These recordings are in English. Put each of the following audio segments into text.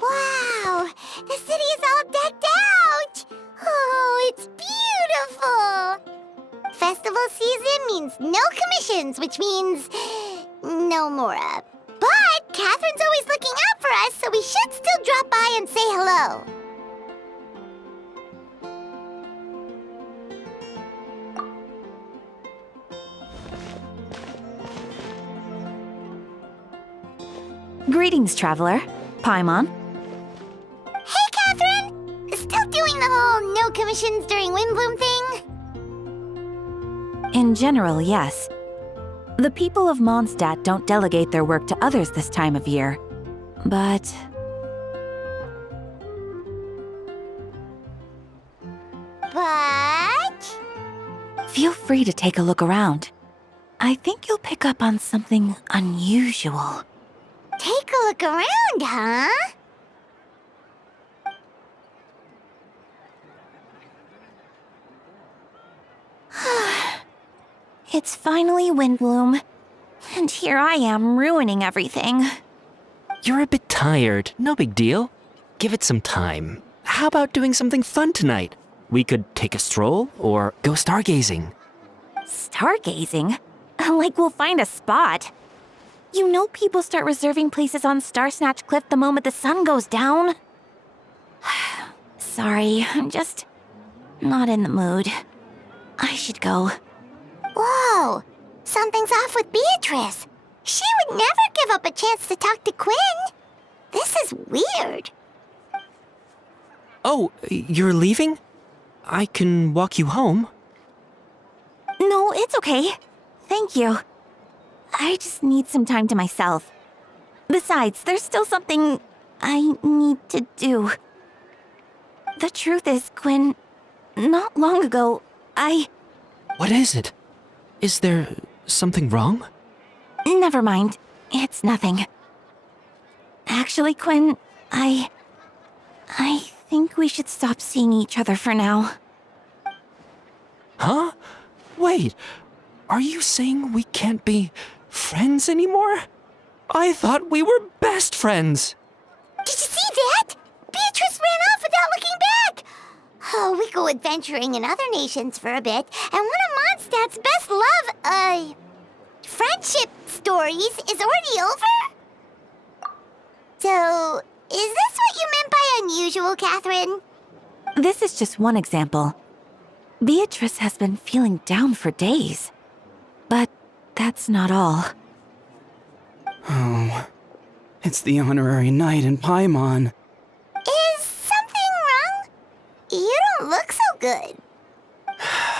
Wow! The city is all decked out! Oh, it's beautiful! Festival season means no commissions, which means no Mora. But Catherine's always looking out for us, so we should still drop by and say hello. Greetings, traveler. Paimon. Hey, Catherine! Still doing the whole no commissions during Windbloom thing? In general, yes. The people of Mondstadt don't delegate their work to others this time of year. But... Feel free to take a look around. I think you'll pick up on something unusual. Take a look around, huh? It's finally Windbloom. And here I am ruining everything. You're a bit tired. No big deal. Give it some time. How about doing something fun tonight? We could take a stroll or go stargazing. Stargazing? Like we'll find a spot. You know people start reserving places on Starsnatch Cliff the moment the sun goes down. Sorry, I'm just not in the mood. I should go. Whoa! Something's off with Beatrice. She would never give up a chance to talk to Quinn. This is weird. Oh, you're leaving? I can walk you home. No, it's okay. Thank you. I just need some time to myself. Besides, there's still something I need to do. The truth is, Quinn, not long ago, What is it? Is there something wrong? Never mind. It's nothing. Actually, Quinn, I think we should stop seeing each other for now. Huh? Wait, are you saying we can't be friends anymore? I thought we were best friends. Did you see that? Beatrice ran off without looking back. Oh, we go adventuring in other nations for a bit, and one of Mondstadt's best friendship stories is already over? So, is this what you meant by unusual, Catherine? This is just one example. Beatrice has been feeling down for days. But that's not all. Oh, it's the honorary knight in Paimon. Is something wrong? You don't look so good.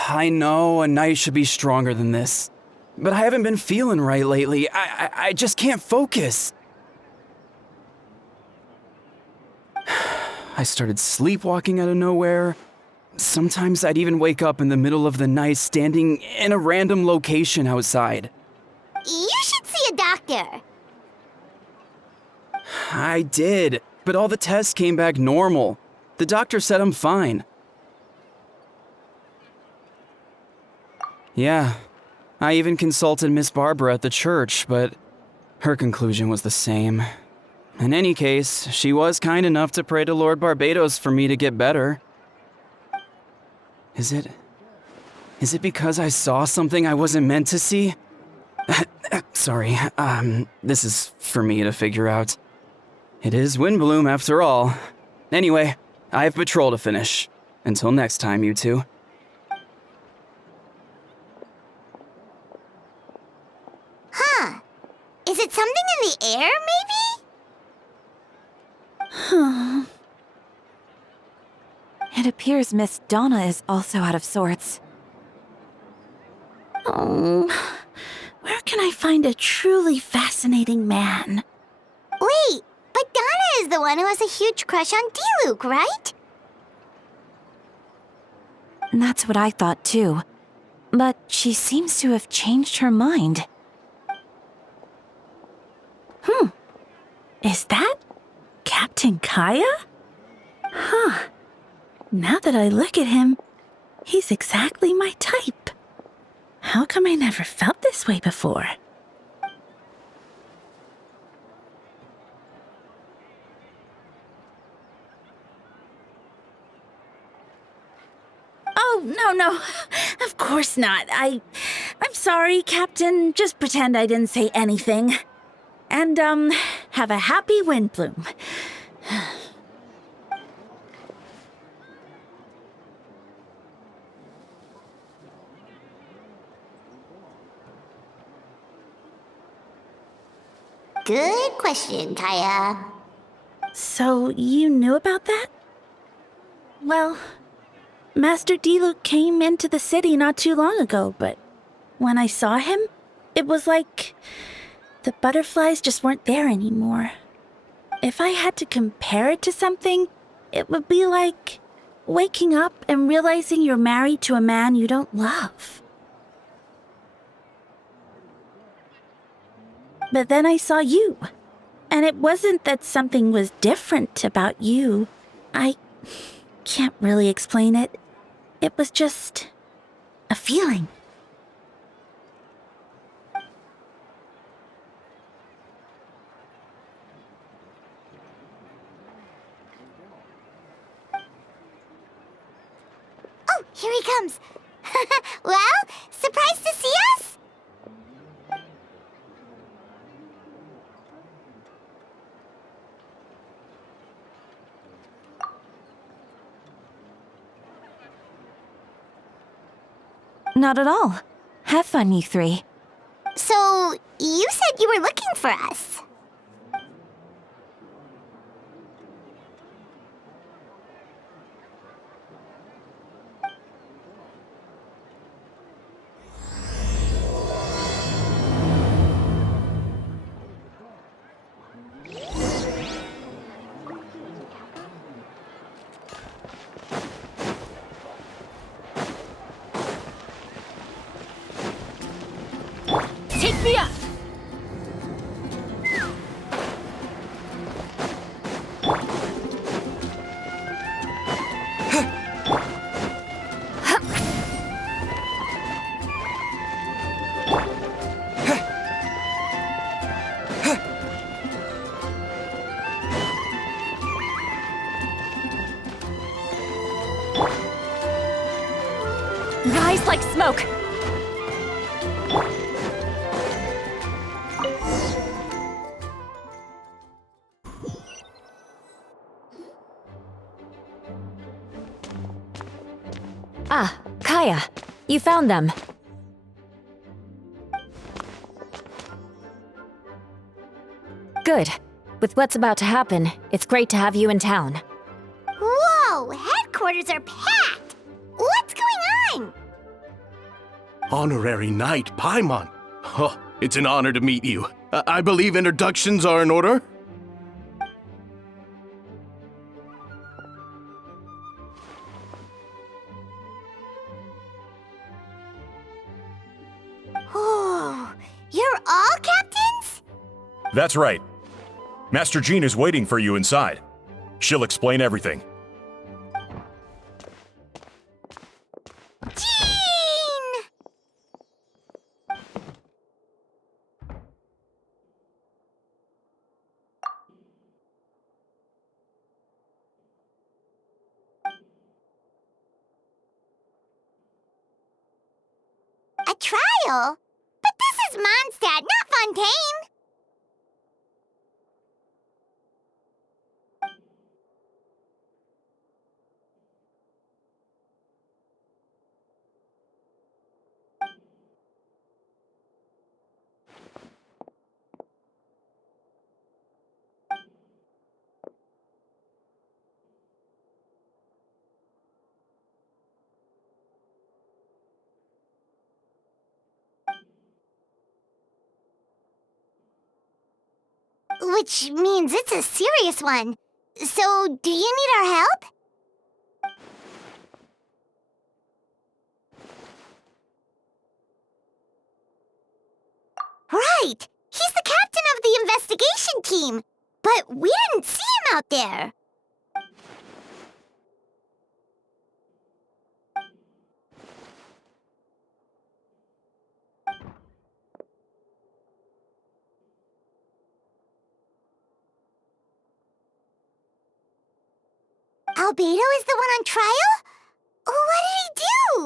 I know a knight should be stronger than this, but I haven't been feeling right lately. I just can't focus. I started sleepwalking out of nowhere. Sometimes I'd even wake up in the middle of the night standing in a random location outside. You should see a doctor. I did, but all the tests came back normal. The doctor said I'm fine. Yeah, I even consulted Miss Barbara at the church, but her conclusion was the same. In any case, she was kind enough to pray to Lord Barbados for me to get better. Is it because I saw something I wasn't meant to see? Sorry, this is for me to figure out. It is Windbloom after all. Anyway, I have patrol to finish. Until next time, you two. Huh. Is it something in the air, maybe? It appears Miss Donna is also out of sorts. Oh, where can I find a truly fascinating man? Wait, but Donna is the one who has a huge crush on Diluc, right? That's what I thought too. But she seems to have changed her mind. Is that Captain Kaya? Huh. Now that I look at him, he's exactly my type. How come I never felt this way before? Oh, no. Of course not. I'm sorry, Captain. Just pretend I didn't say anything. And, have a happy wind bloom. Good question, Kaya. So, you knew about that? Well, Master Diluc came into the city not too long ago, but when I saw him, it was like the butterflies just weren't there anymore. If I had to compare it to something, it would be like waking up and realizing you're married to a man you don't love. But then I saw you, and it wasn't that something was different about you. I can't really explain it. It was just a feeling. Oh, here he comes. Well, surprised to see us? Not at all. Have fun, you three. So, you said you were looking for us. Take me up! Rise like smoke! Ah, Kaya, you found them. Good. With what's about to happen, it's great to have you in town. Whoa, headquarters are packed! What's going on? Honorary Knight Paimon. Oh, it's an honor to meet you. I believe introductions are in order? Oh, you're all captains? That's right. Master Jean is waiting for you inside. She'll explain everything. Jean! A trial? But this is Mondstadt, not Fontaine! Which means it's a serious one. So, do you need our help? Right! He's the captain of the investigation team! But we didn't see him out there! Albedo is the one on trial? What did he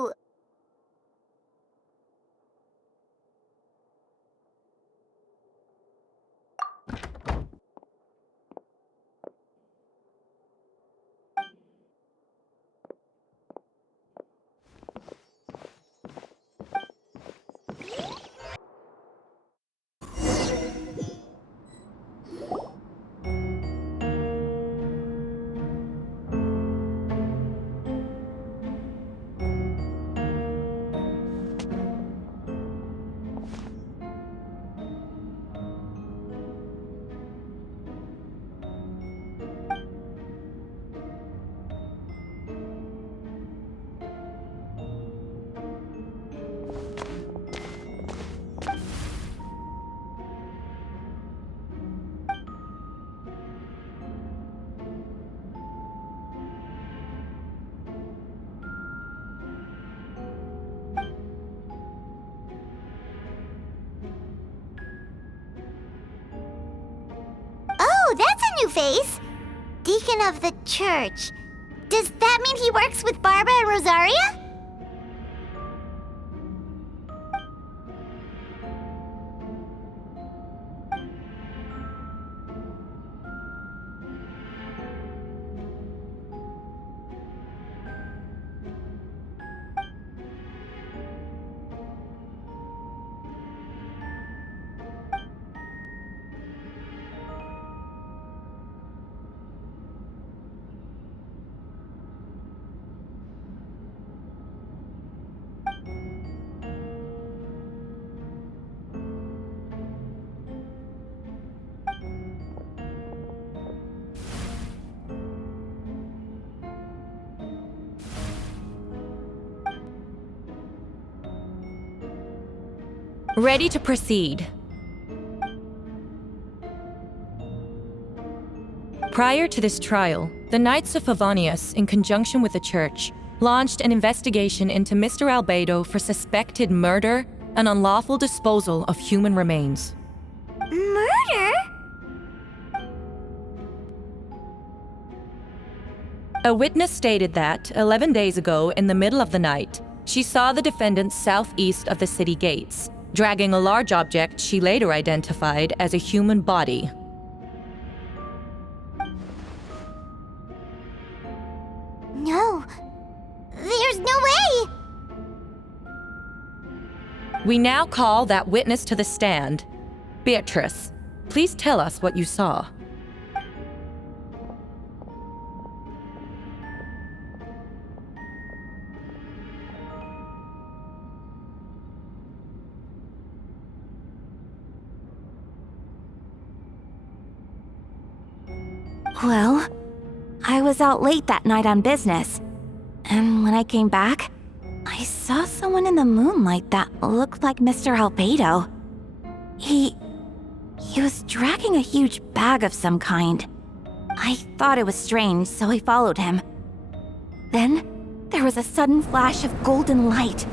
face. Deacon of the church. Does that mean he works with Barbara and Rosaria? Ready to proceed. Prior to this trial, the Knights of Favonius, in conjunction with the church, launched an investigation into Mr. Albedo for suspected murder and unlawful disposal of human remains. Murder? A witness stated that, 11 days ago, in the middle of the night, she saw the defendant southeast of the city gates, dragging a large object she later identified as a human body. No. There's no way! We now call that witness to the stand. Beatrice, please tell us what you saw. Well, I was out late that night on business. And when I came back, I saw someone in the moonlight that looked like Mr. Albedo. He was dragging a huge bag of some kind. I thought it was strange, so I followed him. Then, there was a sudden flash of golden light.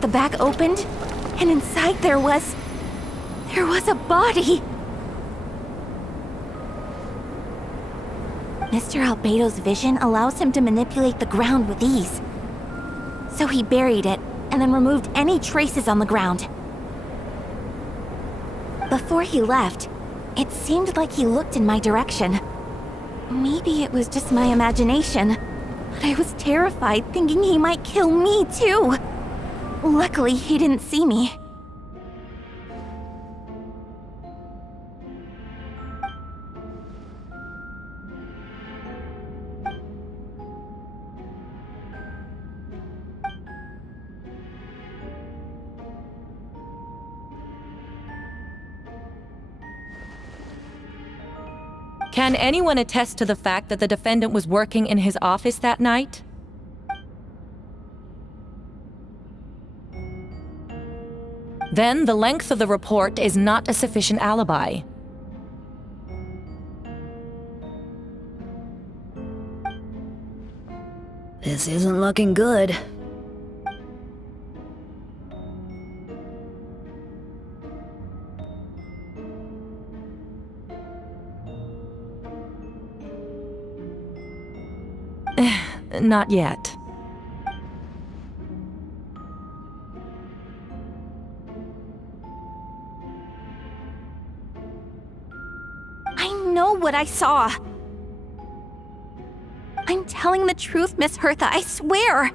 The bag opened, and inside there was a body! Mr. Albedo's vision allows him to manipulate the ground with ease. So he buried it, and then removed any traces on the ground. Before he left, it seemed like he looked in my direction. Maybe it was just my imagination, but I was terrified thinking he might kill me too. Luckily, he didn't see me. Can anyone attest to the fact that the defendant was working in his office that night? Then the length of the report is not a sufficient alibi. This isn't looking good. Not yet. I know what I saw. I'm telling the truth, Miss Hertha, I swear.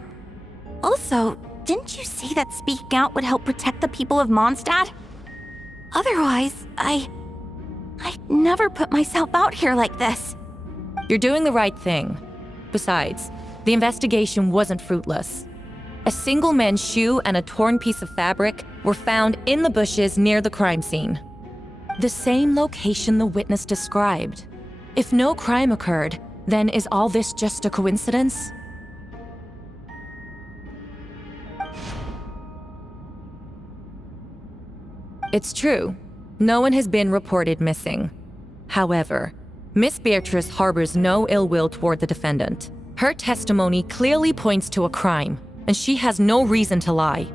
Also, didn't you say that speaking out would help protect the people of Mondstadt? Otherwise, I'd never put myself out here like this. You're doing the right thing. Besides, the investigation wasn't fruitless. A single man's shoe and a torn piece of fabric were found in the bushes near the crime scene. The same location the witness described. If no crime occurred, then is all this just a coincidence? It's true. No one has been reported missing. However, Miss Beatrice harbors no ill will toward the defendant. Her testimony clearly points to a crime, and she has no reason to lie.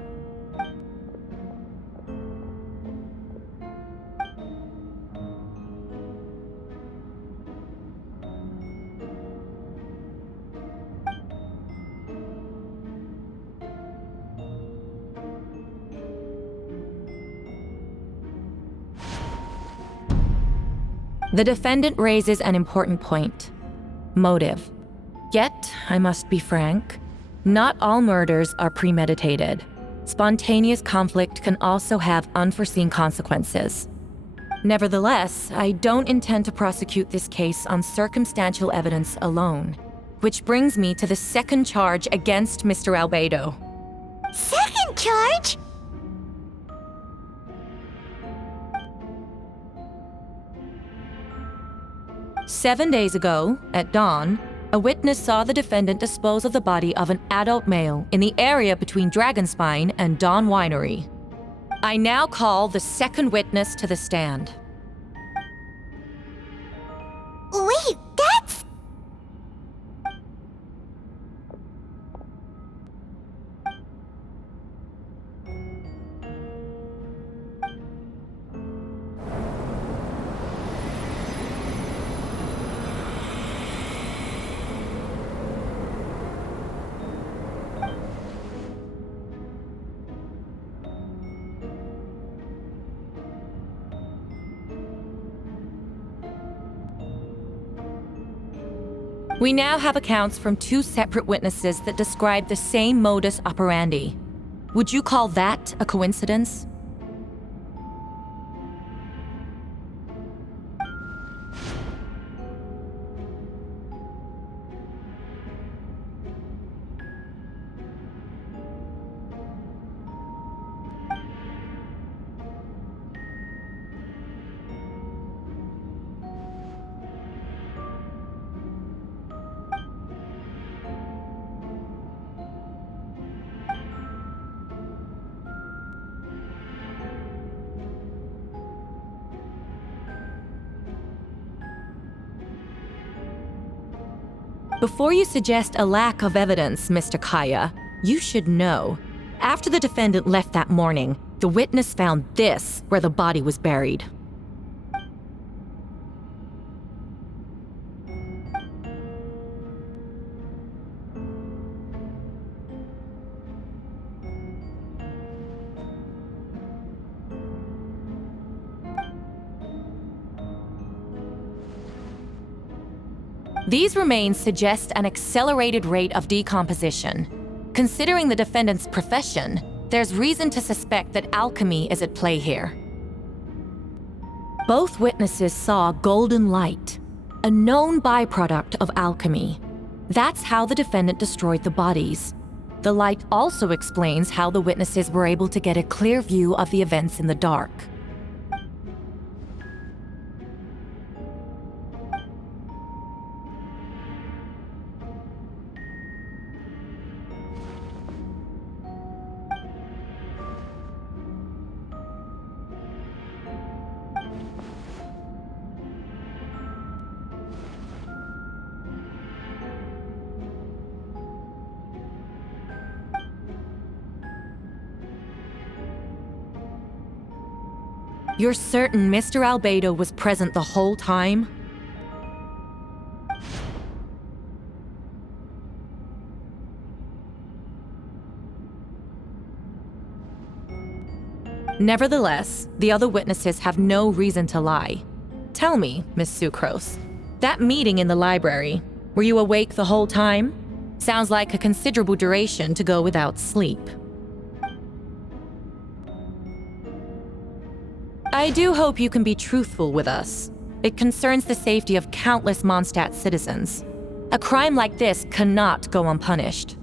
The defendant raises an important point: motive. Yet, I must be frank, not all murders are premeditated. Spontaneous conflict can also have unforeseen consequences. Nevertheless, I don't intend to prosecute this case on circumstantial evidence alone. Which brings me to the second charge against Mr. Albedo. Second charge? "7 days ago, at dawn, a witness saw the defendant dispose of the body of an adult male in the area between Dragonspine and Dawn Winery. I now call the second witness to the stand." Wait, that's... We now have accounts from 2 separate witnesses that describe the same modus operandi. Would you call that a coincidence? Before you suggest a lack of evidence, Mr. Kaya, you should know. After the defendant left that morning, the witness found this where the body was buried. These remains suggest an accelerated rate of decomposition. Considering the defendant's profession, there's reason to suspect that alchemy is at play here. Both witnesses saw golden light, a known byproduct of alchemy. That's how the defendant destroyed the bodies. The light also explains how the witnesses were able to get a clear view of the events in the dark. You're certain Mr. Albedo was present the whole time? Nevertheless, the other witnesses have no reason to lie. Tell me, Miss Sucrose, that meeting in the library, were you awake the whole time? Sounds like a considerable duration to go without sleep. I do hope you can be truthful with us. It concerns the safety of countless Mondstadt citizens. A crime like this cannot go unpunished.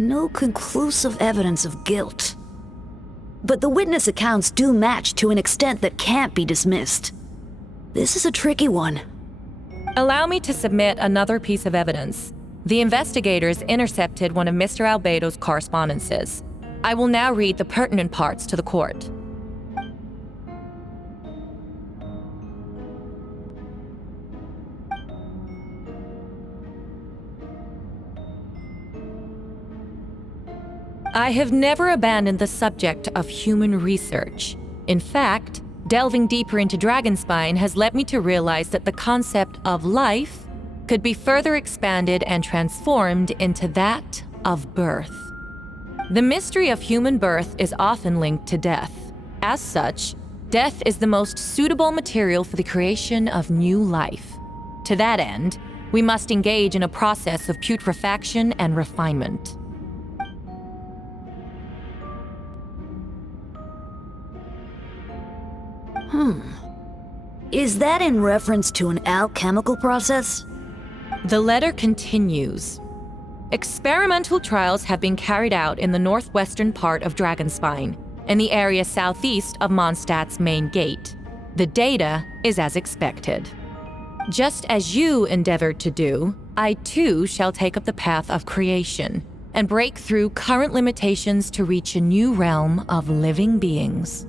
No conclusive evidence of guilt. But the witness accounts do match to an extent that can't be dismissed. This is a tricky one. Allow me to submit another piece of evidence. The investigators intercepted one of Mr. Albedo's correspondences. I will now read the pertinent parts to the court. I have never abandoned the subject of human research. In fact, delving deeper into Dragonspine has led me to realize that the concept of life could be further expanded and transformed into that of birth. The mystery of human birth is often linked to death. As such, death is the most suitable material for the creation of new life. To that end, we must engage in a process of putrefaction and refinement. Is that in reference to an alchemical process? The letter continues. Experimental trials have been carried out in the northwestern part of Dragonspine, in the area southeast of Mondstadt's main gate. The data is as expected. Just as you endeavored to do, I too shall take up the path of creation and break through current limitations to reach a new realm of living beings.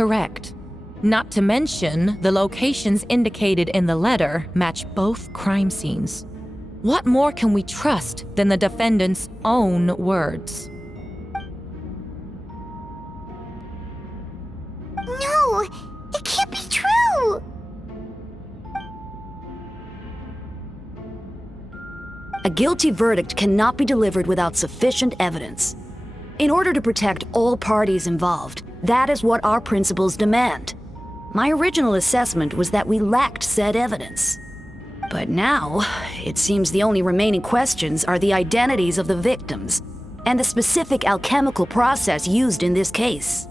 Correct. Not to mention, the locations indicated in the letter match both crime scenes. What more can we trust than the defendant's own words? No, it can't be true! A guilty verdict cannot be delivered without sufficient evidence. In order to protect all parties involved, that is what our principles demand. My original assessment was that we lacked said evidence. But now, it seems the only remaining questions are the identities of the victims and the specific alchemical process used in this case.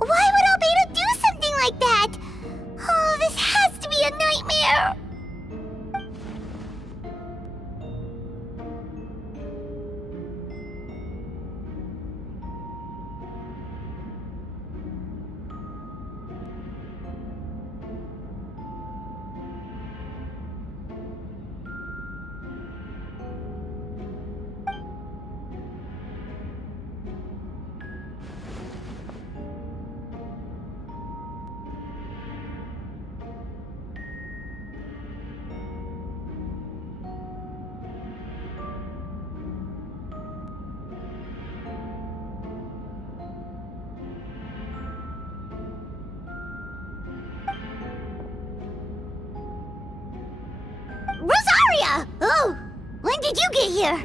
Why would Albedo do something like that? Oh, this has to be a nightmare! did you get here?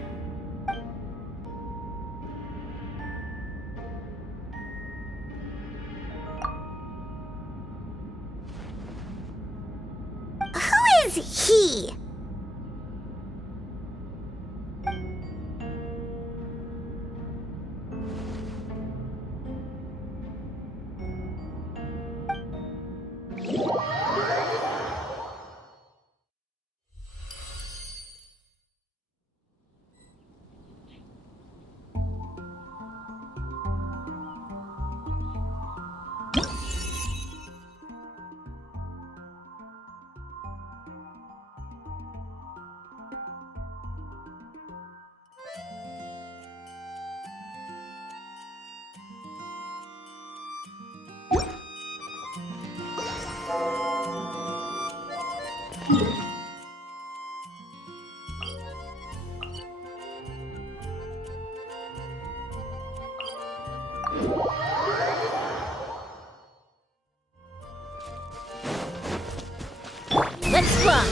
Who is he? Let's fly!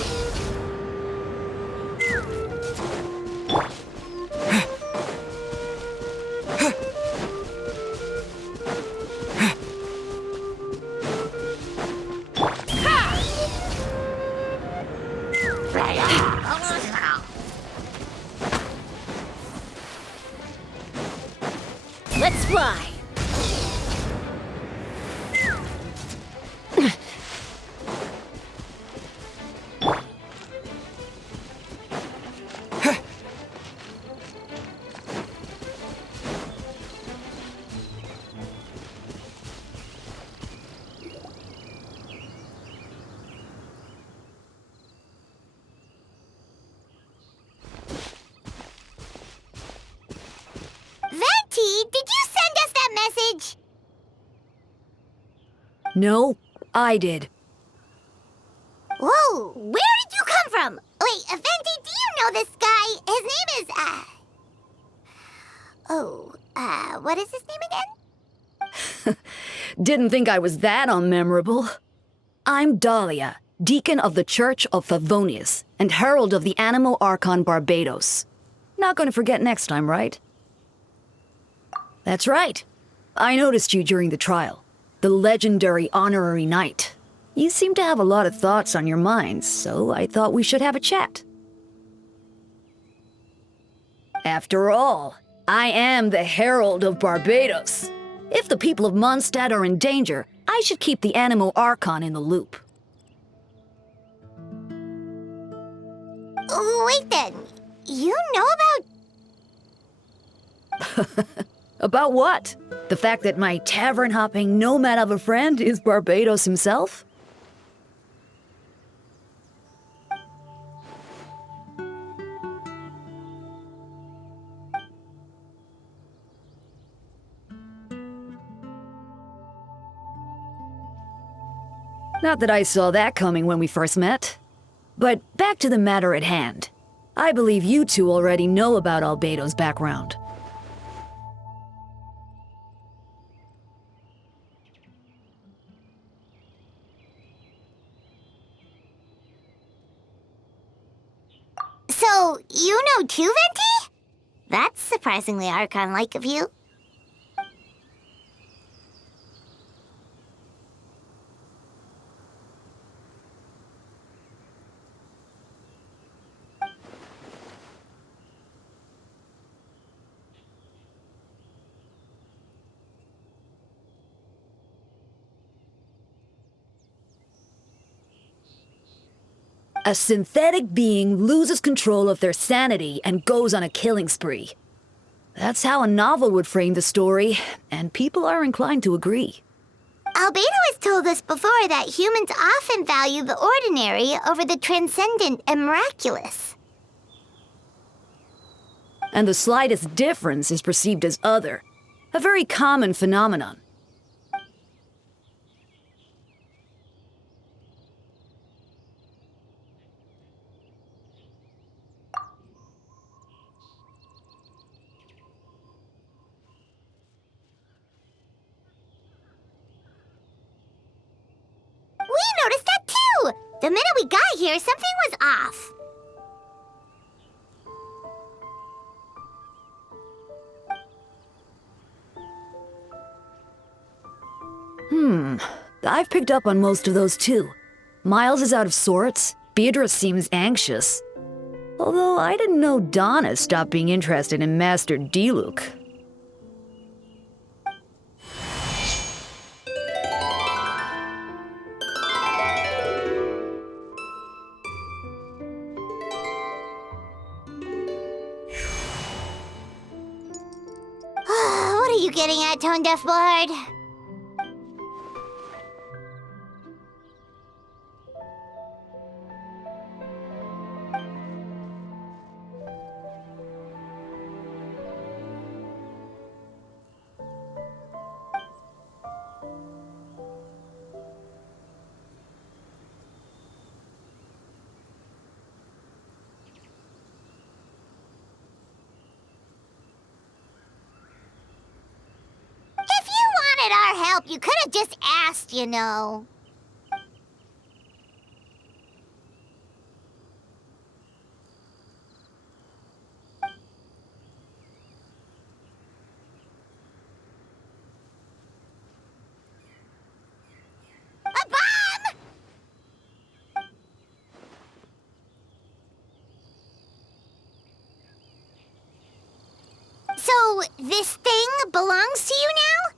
Let's fly! Venti, did you send us that message? No, I did. Whoa, where did you come from? Wait, Venti, do you know this guy? His name is, what is his name again? Didn't think I was that unmemorable. I'm Dahlia, Deacon of the Church of Favonius and Herald of the Animo Archon Barbados. Not gonna forget next time, right? That's right. I noticed you during the trial. The legendary honorary knight. You seem to have a lot of thoughts on your mind, so I thought we should have a chat. After all, I am the Herald of Barbados. If the people of Mondstadt are in danger, I should keep the Animo Archon in the loop. Wait then, you know about... About what? The fact that my tavern-hopping nomad of a friend is Barbados himself? Not that I saw that coming when we first met. But back to the matter at hand. I believe you two already know about Albedo's background. So, you know too, Venti? That's surprisingly Archon-like of you. A synthetic being loses control of their sanity and goes on a killing spree. That's how a novel would frame the story, and people are inclined to agree. Albedo has told us before that humans often value the ordinary over the transcendent and miraculous. And the slightest difference is perceived as other, a very common phenomenon. We noticed that too! The minute we got here, something was off. I've picked up on most of those too. Miles is out of sorts. Beatrice seems anxious. Although I didn't know Donna stopped being interested in Master Diluc. What are you getting at, Tone Deaf Bard? If you wanted our help, you could have just asked, you know. A bomb! So, this thing belongs to you now?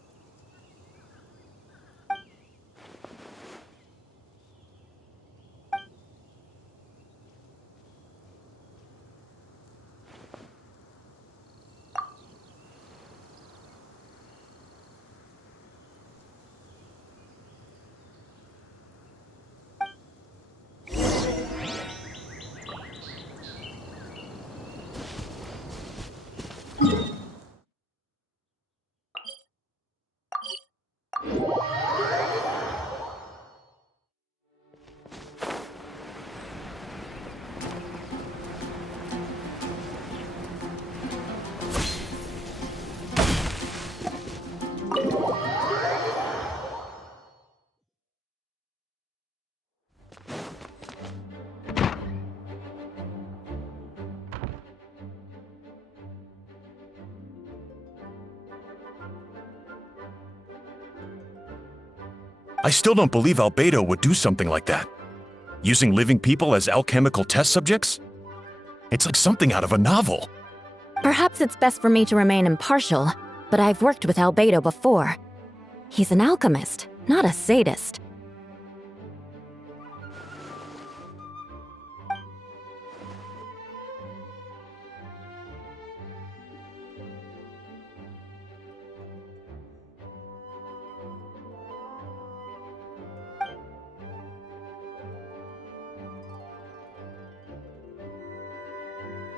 I still don't believe Albedo would do something like that. Using living people as alchemical test subjects? It's like something out of a novel. Perhaps it's best for me to remain impartial, but I've worked with Albedo before. He's an alchemist, not a sadist.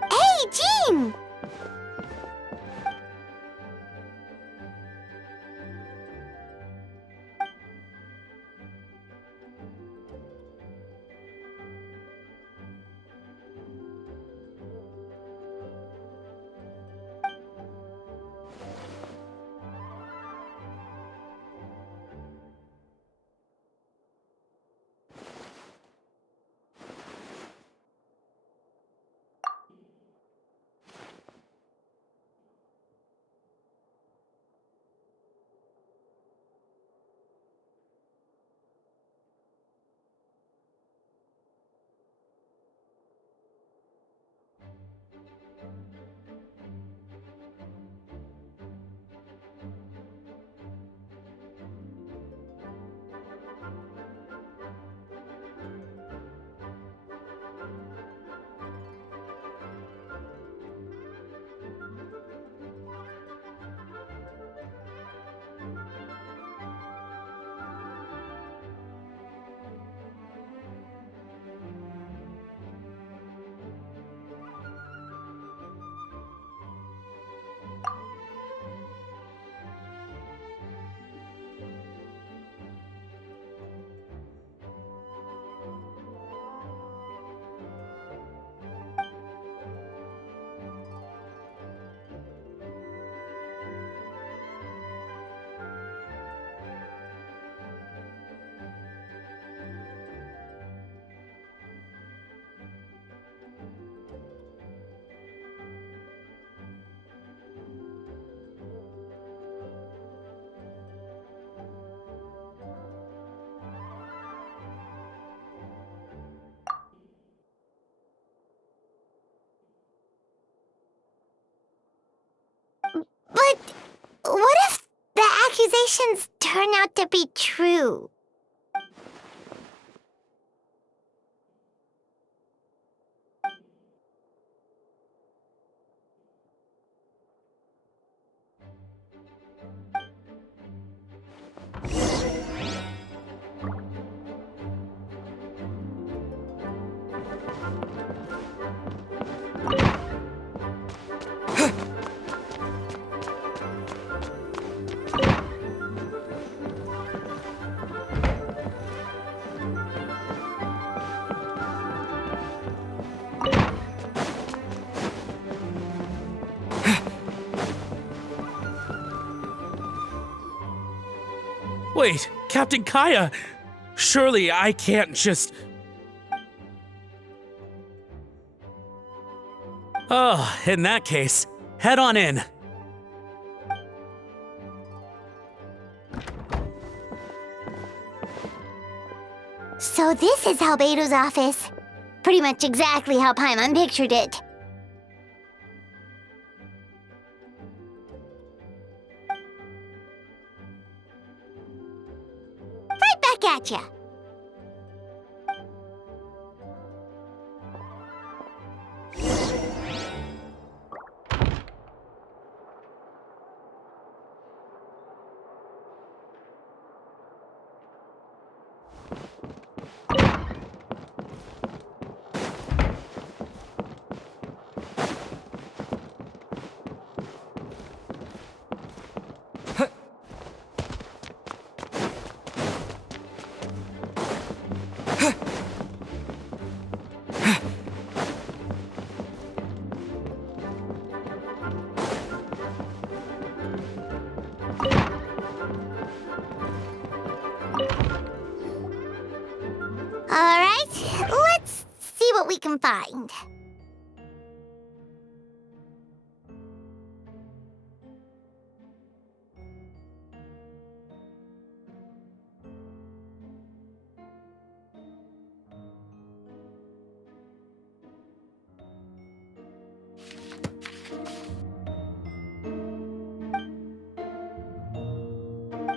Hey, Jean! accusations turn out to be true? Wait, Captain Kaya! Surely I can't just... Oh, in that case, head on in. So this is Albedo's office. Pretty much exactly how Paimon pictured it. Right back at ya. Alright, let's see what we can find.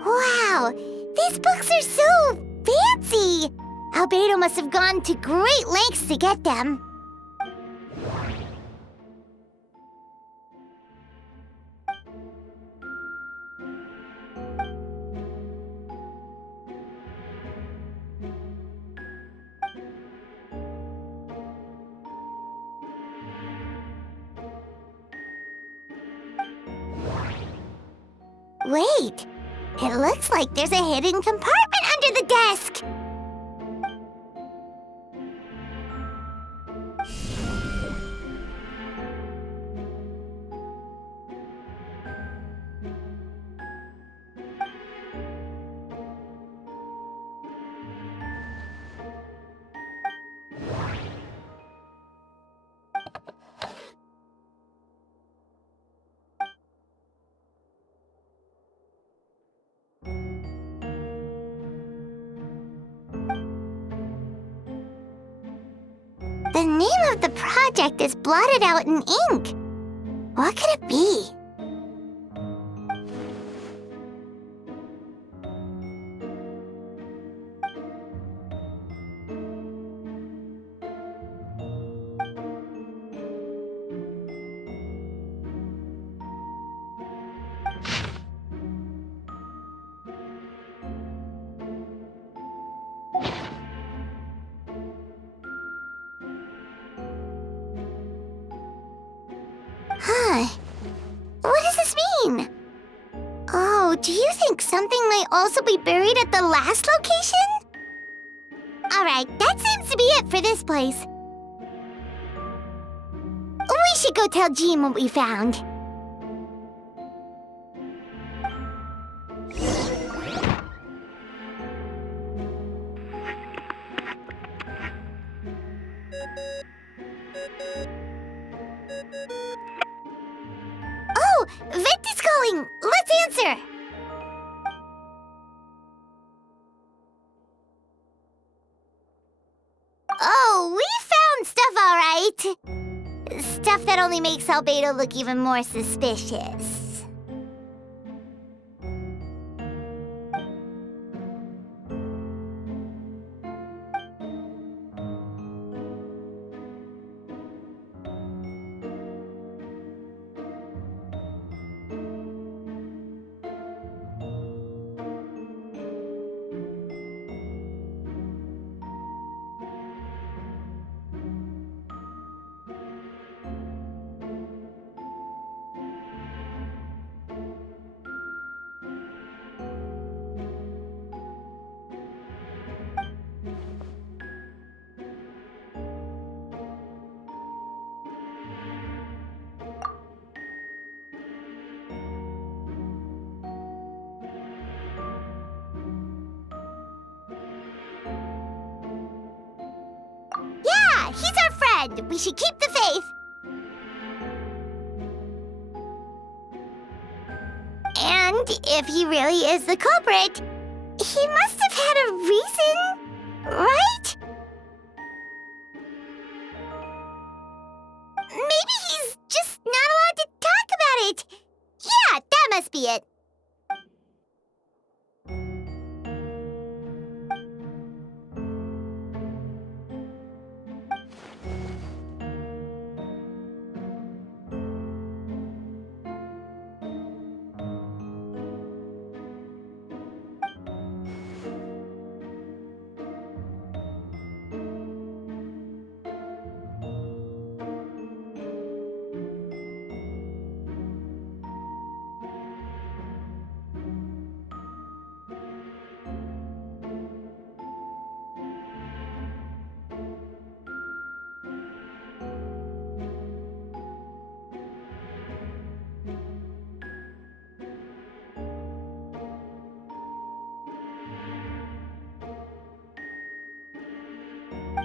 Wow, these books are so fancy! Albedo must have gone to great lengths to get them. Wait, it looks like there's a hidden compartment under the desk. The name of the project is blotted out in ink. What could it be? Huh. What does this mean? Oh, do you think something might also be buried at the last location? Alright, that seems to be it for this place. We should go tell Jean what we found. Oh, Vent is calling! Let's answer! Oh, we found stuff, alright. Stuff that only makes Albedo look even more suspicious. said, we should keep the faith. And if he really is the culprit, he must have had a reason, right? Maybe he's just not allowed to talk about it. Yeah, that must be it.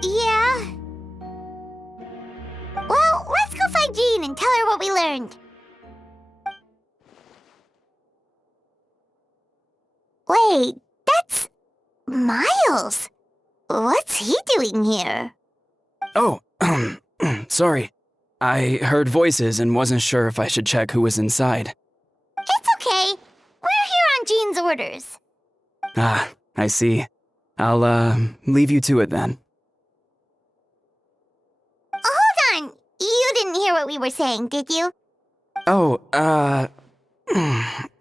Yeah. Well, let's go find Jean and tell her what we learned. Wait, that's Miles. What's he doing here? Oh, sorry. I heard voices and wasn't sure if I should check who was inside. It's okay. We're here on Jean's orders. Ah, I see. I'll, leave you to it then. Hold on. You didn't hear what we were saying, did you? Oh,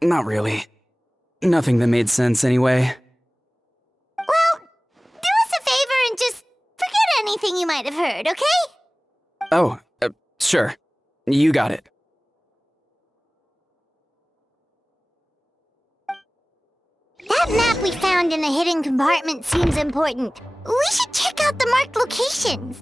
not really. Nothing that made sense anyway. Well, do us a favor and just forget anything you might have heard, okay? Oh, sure. You got it. That map we found in a hidden compartment seems important. We should check out the marked locations.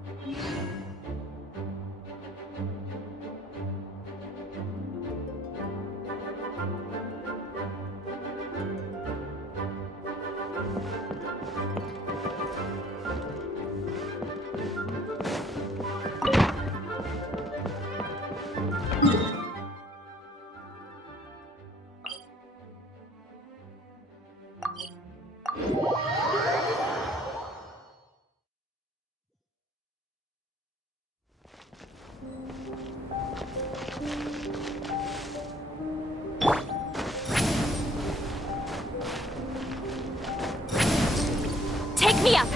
Take me up!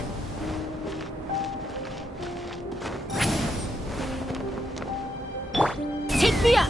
Take me up!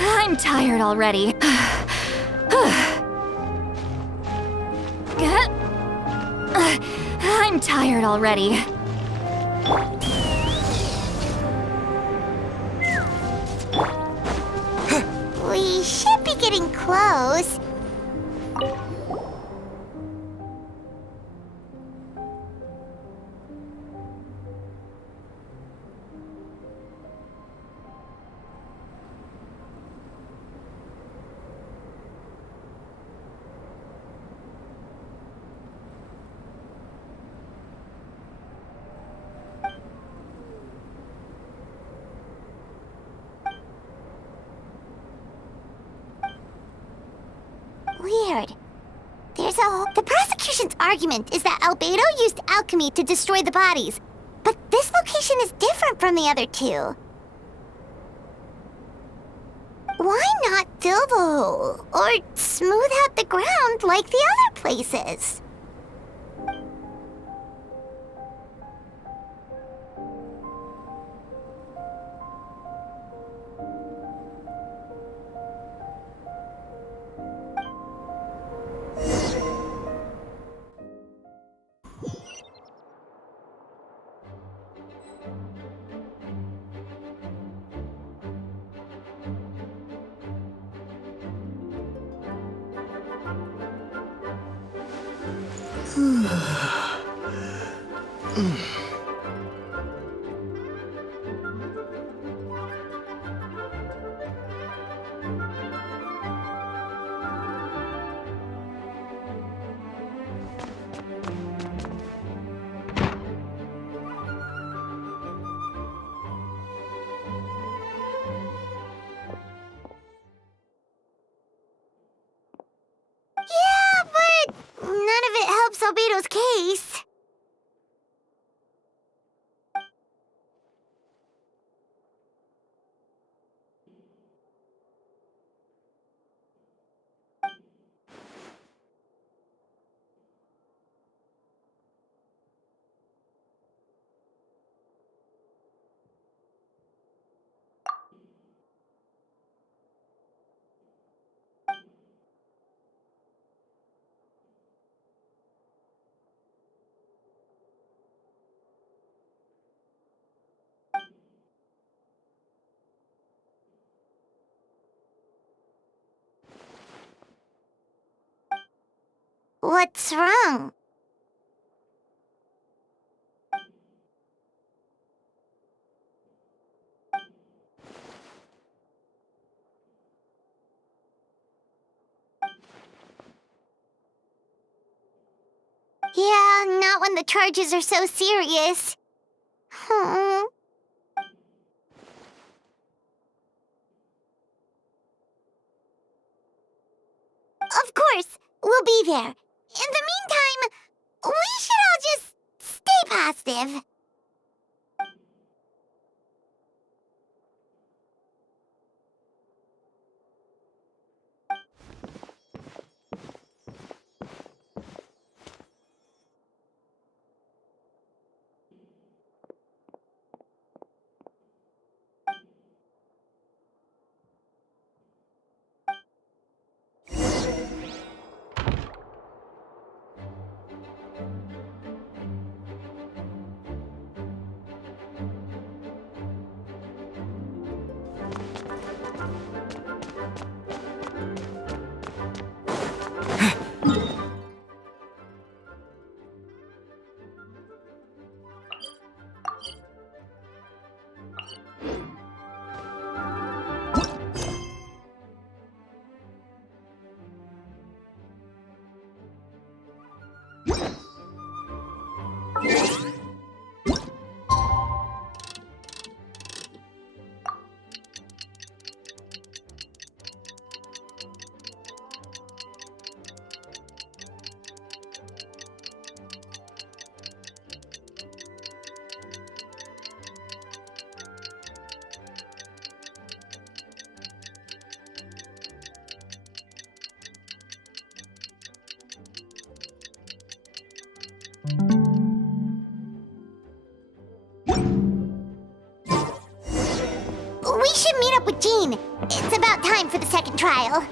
I'm tired already. I'm tired already. We should be getting close. Weird. The prosecution's argument is that Albedo used alchemy to destroy the bodies, but this location is different from the other two. Why not fill the hole, or smooth out the ground like the other places? Yeah, but none of it helps Albedo's case. What's wrong? Yeah, not when the charges are so serious. Of course, we'll be there. In the meantime, we should all just stay positive. We should meet up with Jean. It's about time for the second trial.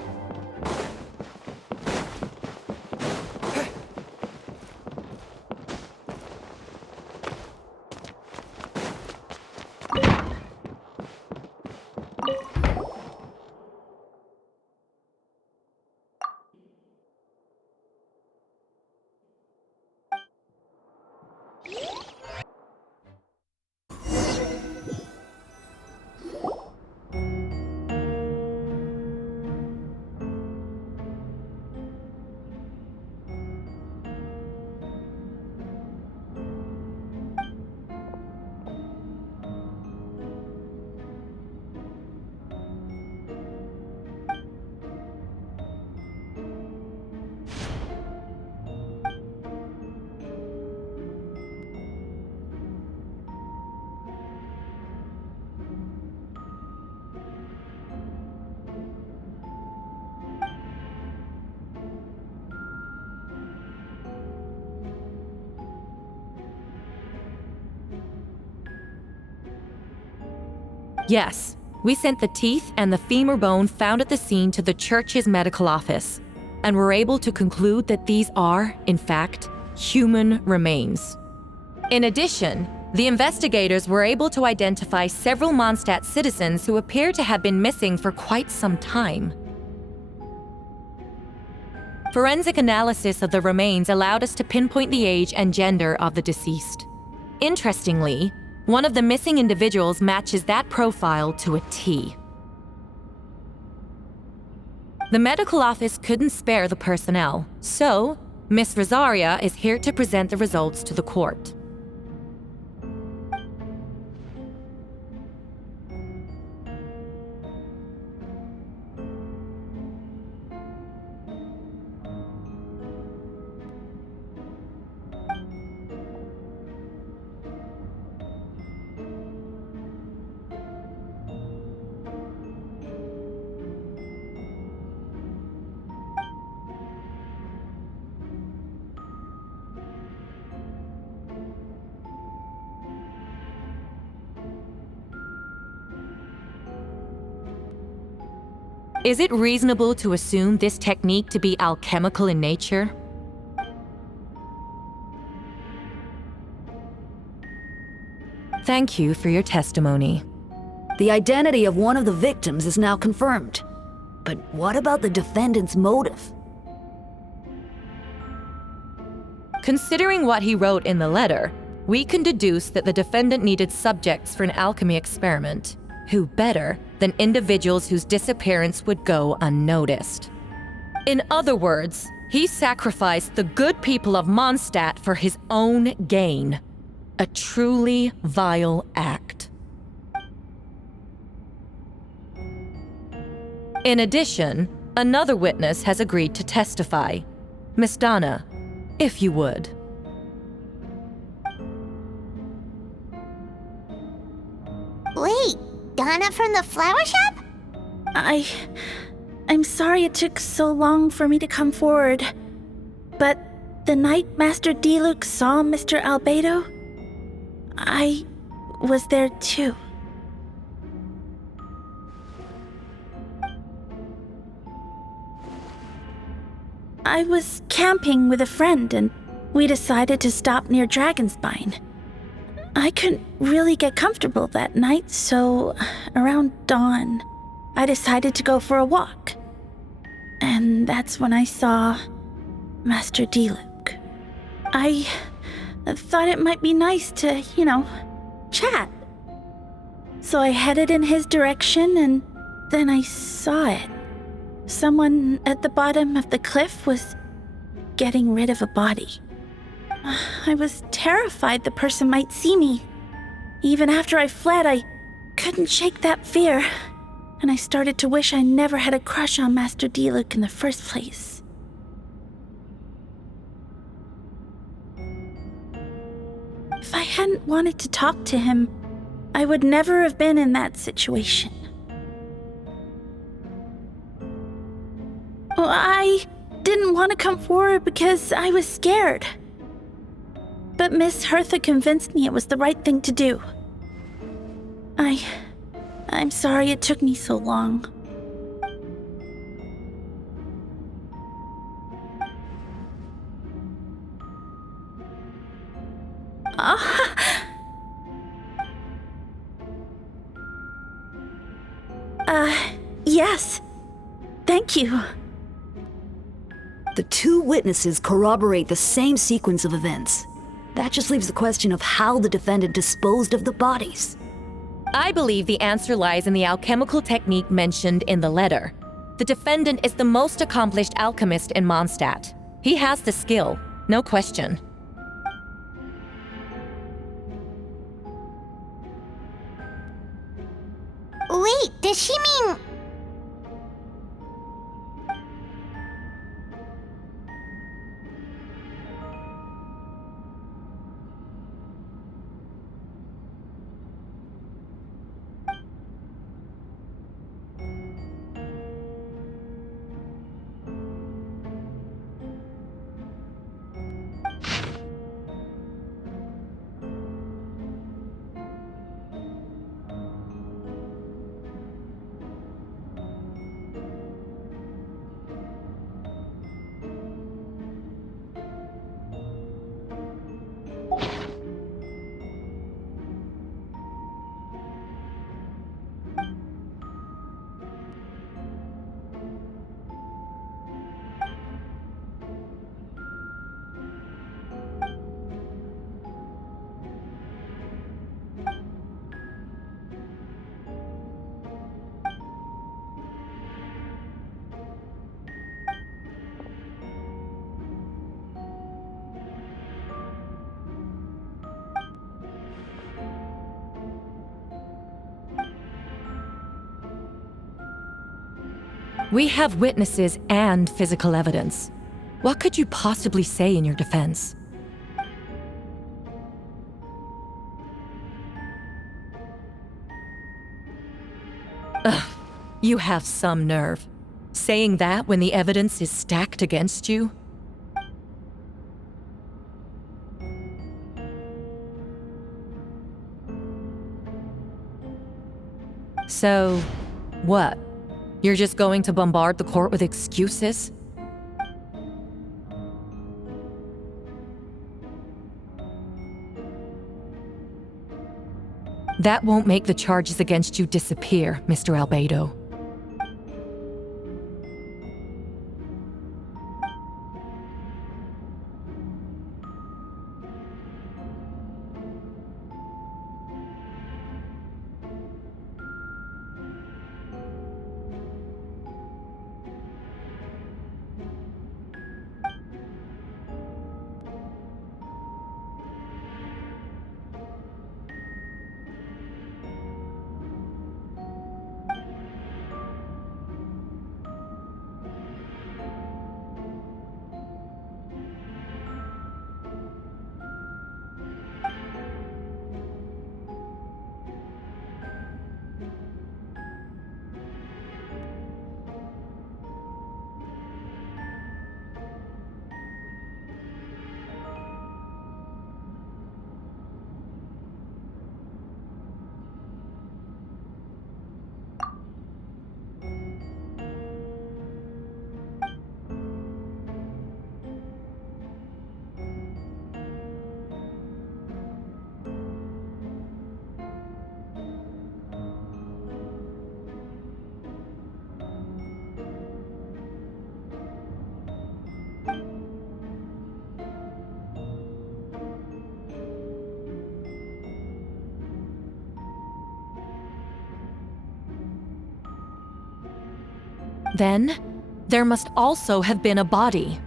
Yes, we sent the teeth and the femur bone found at the scene to the church's medical office, and were able to conclude that these are, in fact, human remains. In addition, the investigators were able to identify several Mondstadt citizens who appear to have been missing for quite some time. Forensic analysis of the remains allowed us to pinpoint the age and gender of the deceased. Interestingly, one of the missing individuals matches that profile to a T. The medical office couldn't spare the personnel, so Miss Rosaria is here to present the results to the court. Is it reasonable to assume this technique to be alchemical in nature? Thank you for your testimony. The identity of one of the victims is now confirmed. But what about the defendant's motive? Considering what he wrote in the letter, we can deduce that the defendant needed subjects for an alchemy experiment. Who better than individuals whose disappearance would go unnoticed? In other words, he sacrificed the good people of Mondstadt for his own gain. A truly vile act. In addition, another witness has agreed to testify. Miss Donna, if you would. Wait, Donna from the flower shop? I'm sorry it took so long for me to come forward. But the night Master Diluc saw Mr. Albedo, I was there too. I was camping with a friend and we decided to stop near Dragonspine. I couldn't really get comfortable that night, so around dawn, I decided to go for a walk. And that's when I saw Master Diluc. I thought it might be nice to, chat. So I headed in his direction and then I saw it. Someone at the bottom of the cliff was getting rid of a body. I was terrified the person might see me. Even after I fled, I couldn't shake that fear. And I started to wish I never had a crush on Master Diluc in the first place. If I hadn't wanted to talk to him, I would never have been in that situation. Well, I didn't want to come forward because I was scared. But Miss Hertha convinced me it was the right thing to do. I'm sorry it took me so long. Yes. Thank you. The two witnesses corroborate the same sequence of events. That just leaves the question of how the defendant disposed of the bodies. I believe the answer lies in the alchemical technique mentioned in the letter. The defendant is the most accomplished alchemist in Mondstadt. He has the skill, no question. Wait, does she mean... We have witnesses and physical evidence. What could you possibly say in your defense? Ugh, you have some nerve. Saying that when the evidence is stacked against you? So, what? You're just going to bombard the court with excuses? That won't make the charges against you disappear, Mr. Albedo. Then, there must also have been a body.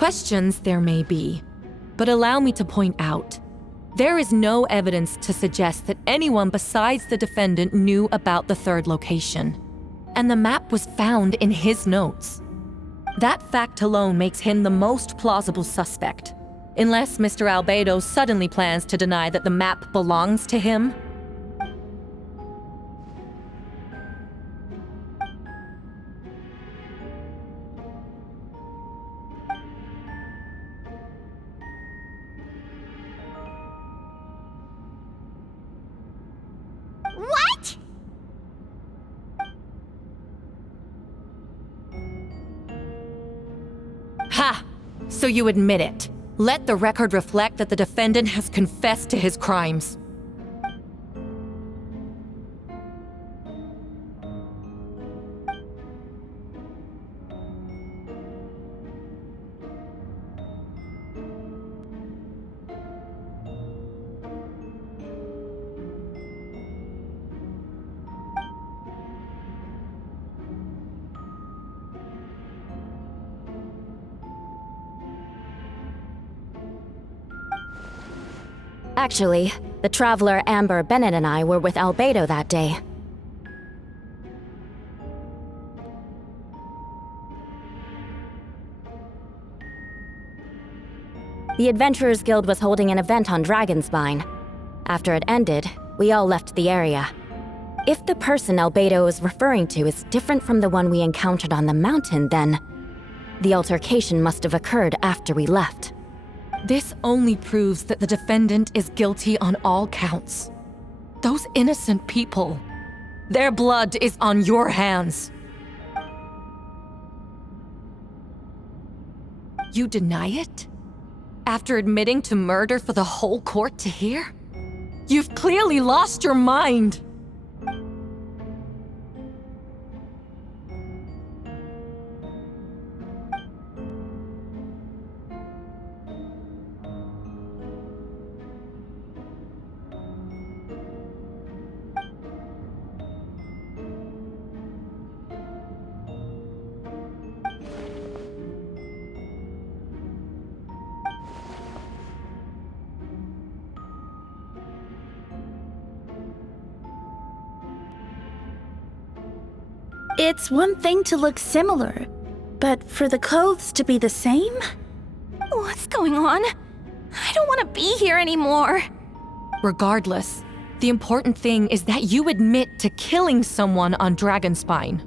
Questions there may be, but allow me to point out, there is no evidence to suggest that anyone besides the defendant knew about the third location, and the map was found in his notes. That fact alone makes him the most plausible suspect, unless Mr. Albedo suddenly plans to deny that the map belongs to him. What? Ha! So you admit it. Let the record reflect that the defendant has confessed to his crimes. Actually, the traveler Amber, Bennett, and I were with Albedo that day. The Adventurers Guild was holding an event on Dragonspine. After it ended, we all left the area. If the person Albedo is referring to is different from the one we encountered on the mountain, then the altercation must have occurred after we left. This only proves that the defendant is guilty on all counts. Those innocent people, their blood is on your hands. You deny it? After admitting to murder for the whole court to hear? You've clearly lost your mind! It's one thing to look similar, but for the clothes to be the same? What's going on? I don't want to be here anymore. Regardless, the important thing is that you admit to killing someone on Dragonspine.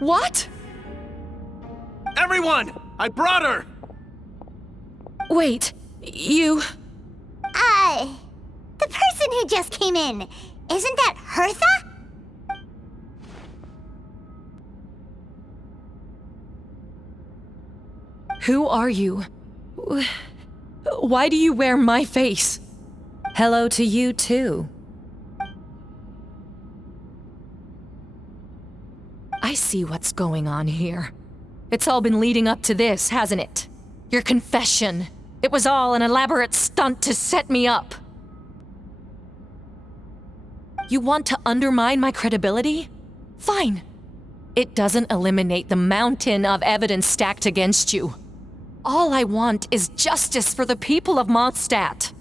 What? Everyone! I brought her! Wait, you... The person who just came in, isn't that Hertha? Who are you? Why do you wear my face? Hello to you, too. I see what's going on here. It's all been leading up to this, hasn't it? Your confession. It was all an elaborate stunt to set me up. You want to undermine my credibility? Fine. It doesn't eliminate the mountain of evidence stacked against you. All I want is justice for the people of Mondstadt.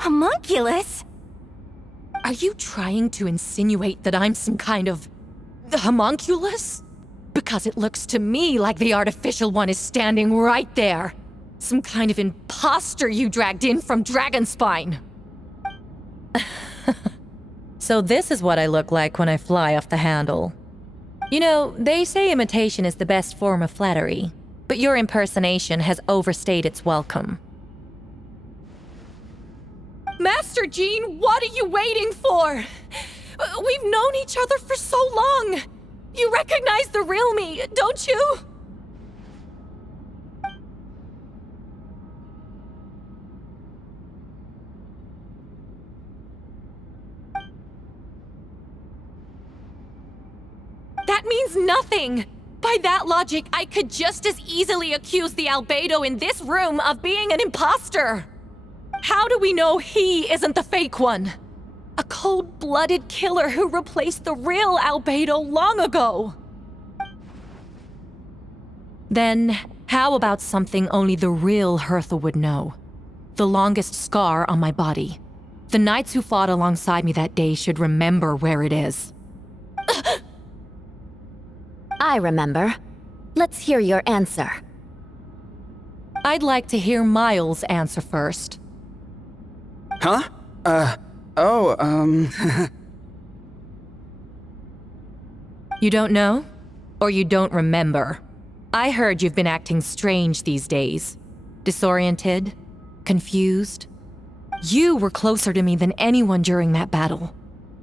Homunculus? Are you trying to insinuate that I'm some kind of homunculus? Because it looks to me like the artificial one is standing right there. Some kind of imposter you dragged in from Dragonspine. So this is what I look like when I fly off the handle. You know, they say imitation is the best form of flattery, but your impersonation has overstayed its welcome. Master Jean, what are you waiting for? We've known each other for so long. You recognize the real me, don't you? That means nothing! By that logic, I could just as easily accuse the albedo in this room of being an imposter! How do we know he isn't the fake one? A cold-blooded killer who replaced the real albedo long ago! Then, how about something only the real Hertha would know? The longest scar on my body. The knights who fought alongside me that day should remember where it is. I remember. Let's hear your answer. I'd like to hear Miles' answer first. Huh? You don't know? Or you don't remember? I heard you've been acting strange these days. Disoriented? Confused? You were closer to me than anyone during that battle.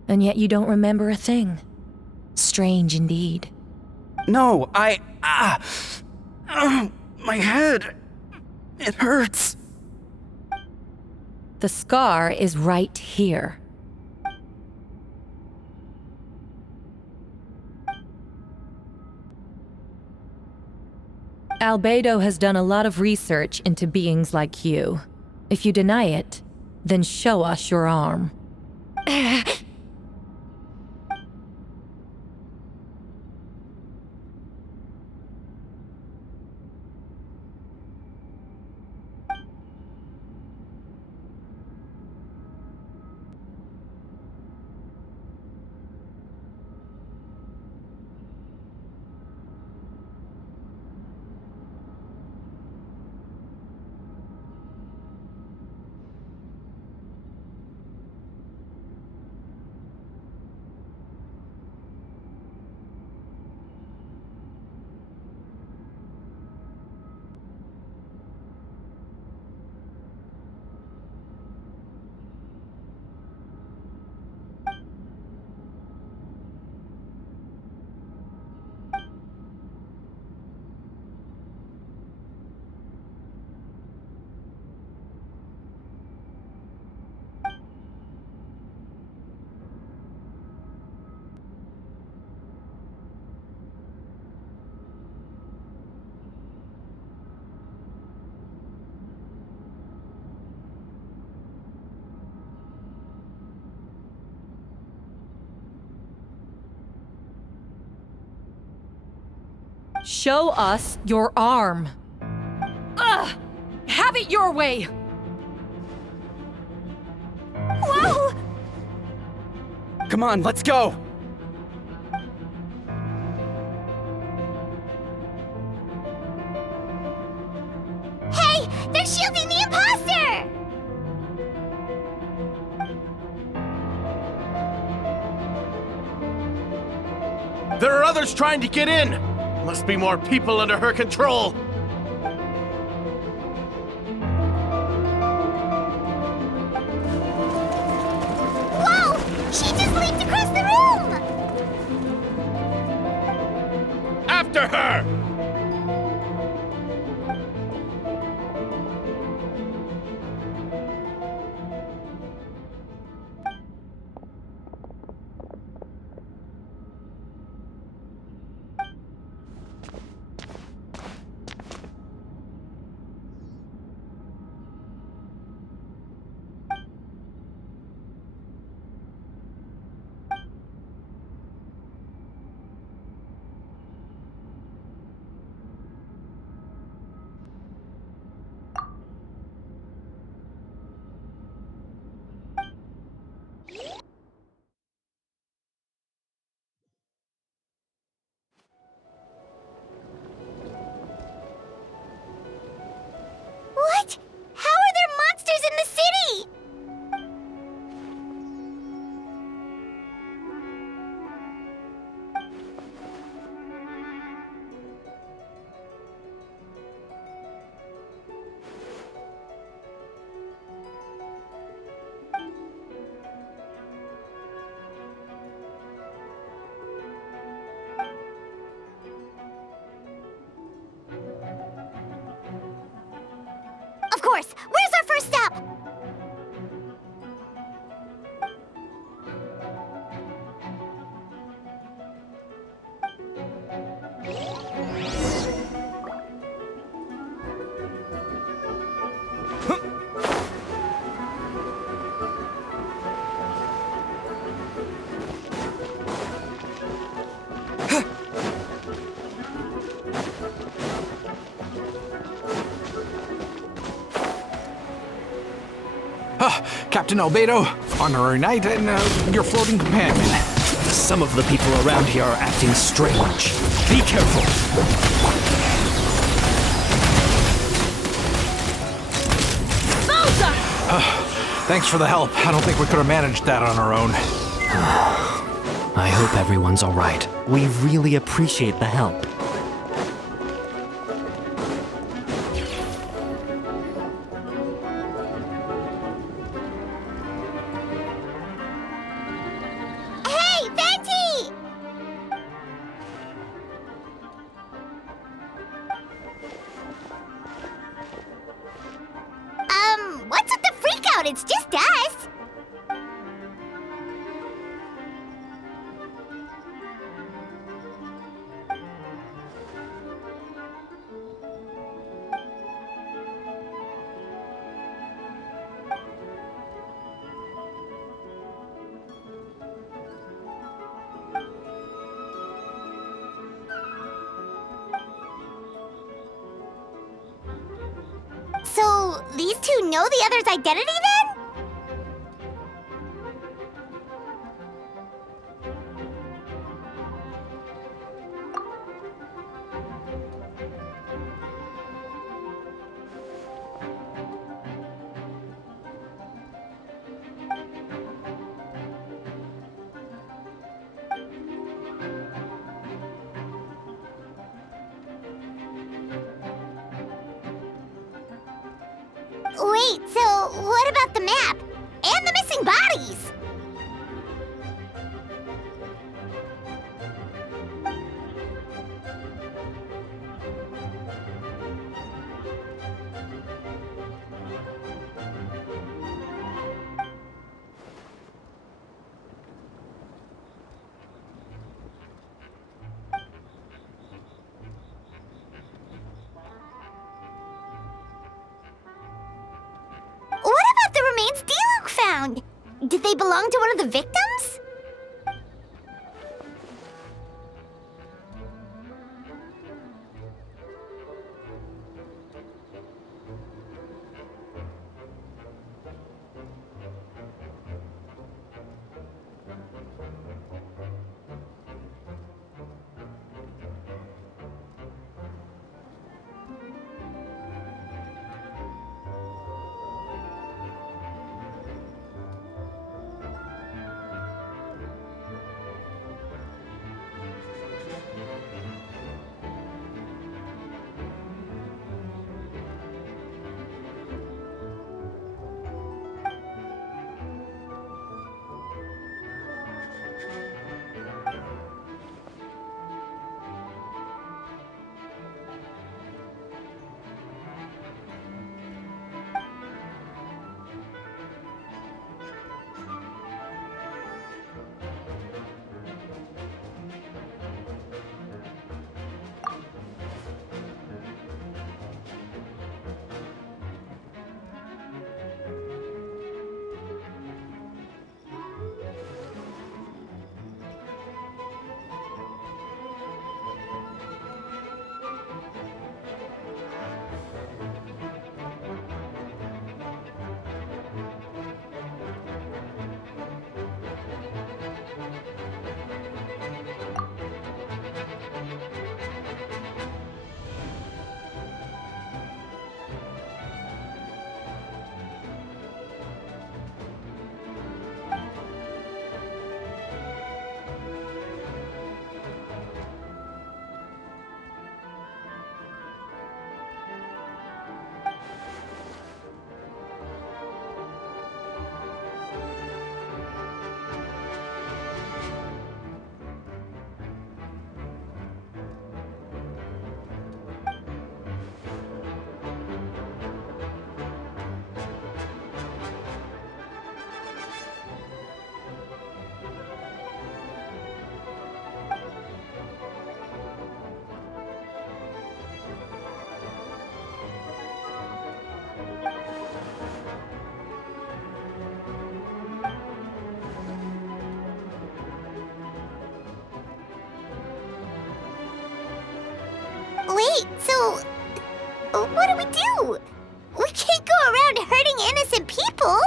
And yet you don't remember a thing. Strange indeed. No, my head. It hurts. The scar is right here. Albedo has done a lot of research into beings like you. If you deny it, then show us your arm. Show us your arm. Ugh! Have it your way! Whoa! Come on, let's go! Hey! They're shielding the imposter! There are others trying to get in! Must be more people under her control! Whoa! She just leaped across the room! After her! course. Where's our first stop? Captain Albedo, honorary knight, and your floating companion. Some of the people around here are acting strange. Be careful. Thanks for the help. I don't think we could have managed that on our own. I hope everyone's all right. We really appreciate the help. Hey, Venti! What's with the freak out? It's just us. So, these two know the other's identity then? Wait, so what about the map? And the missing bodies? What about the remains Diluc found? Did they belong to one of the victims? Wait, so what do we do? We can't go around hurting innocent people.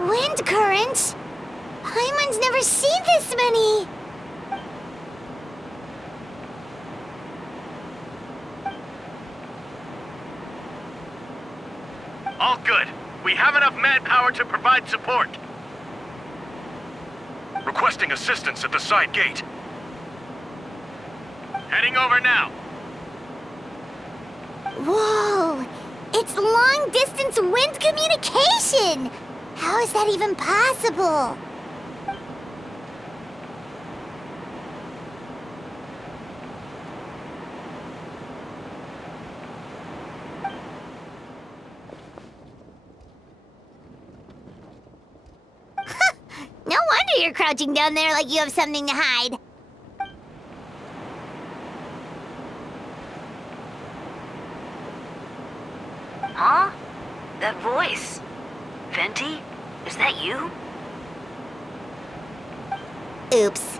Wind currents? Paimon's never seen this many! All good. We have enough manpower to provide support. Requesting assistance at the side gate. Heading over now. Whoa! It's long-distance wind communication! How is that even possible? No wonder you're crouching down there like you have something to hide. Huh? That voice. Venti? Is that you? Oops.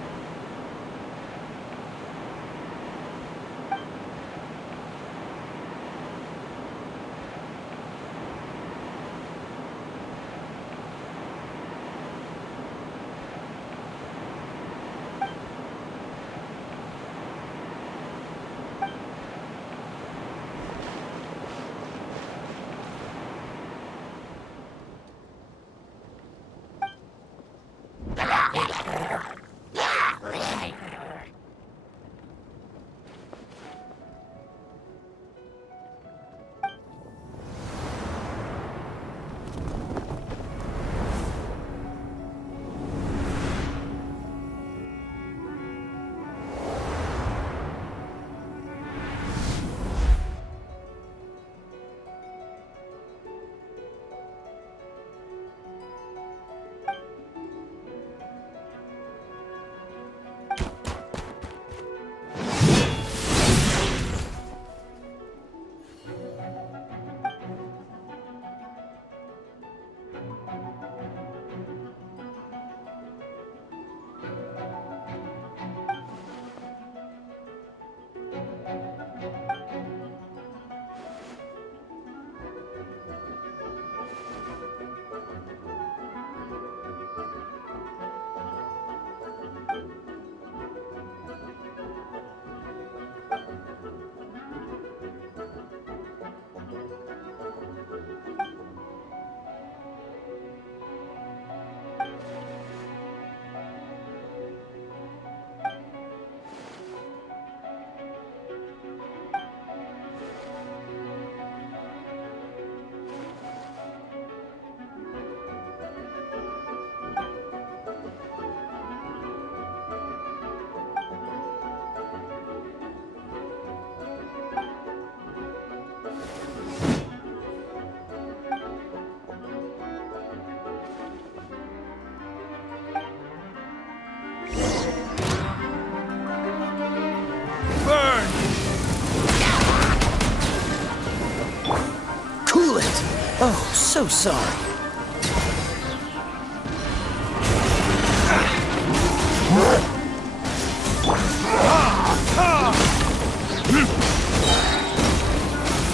Oh, so sorry.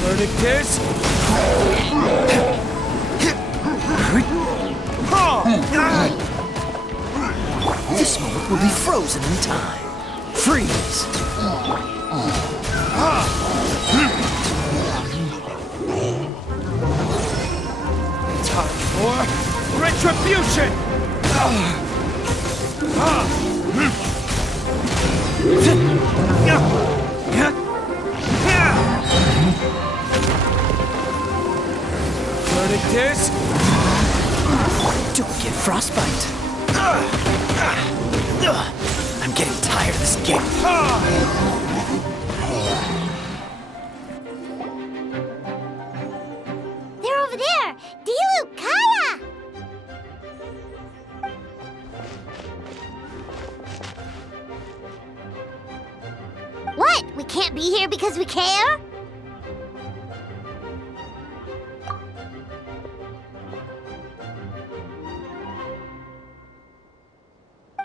Verdict is... This moment will be frozen in time. Freeze! Time for retribution! this? Don't get frostbite. I'm getting tired of this game. They're over there! Dilu, Kaya! What? We can't be here because we care?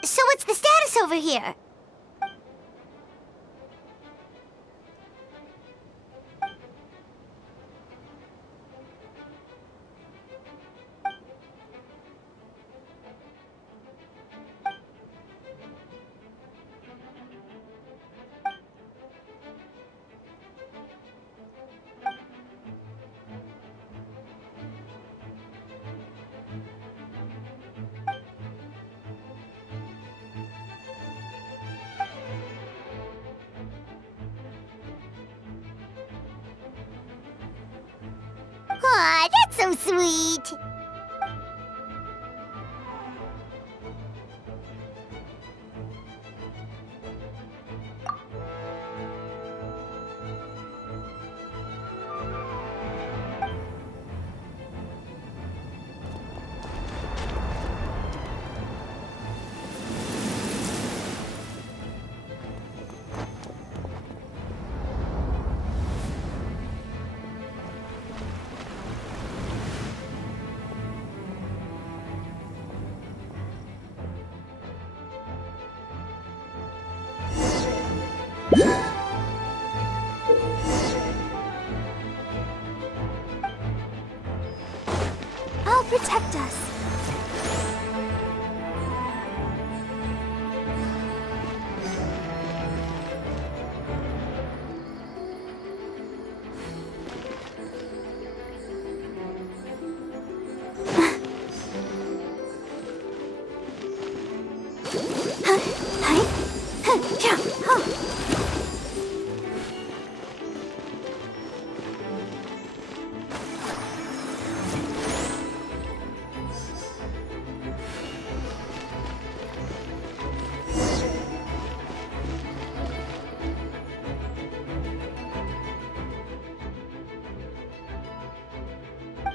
So what's the status over here? Aw, that's so sweet. I'll protect us.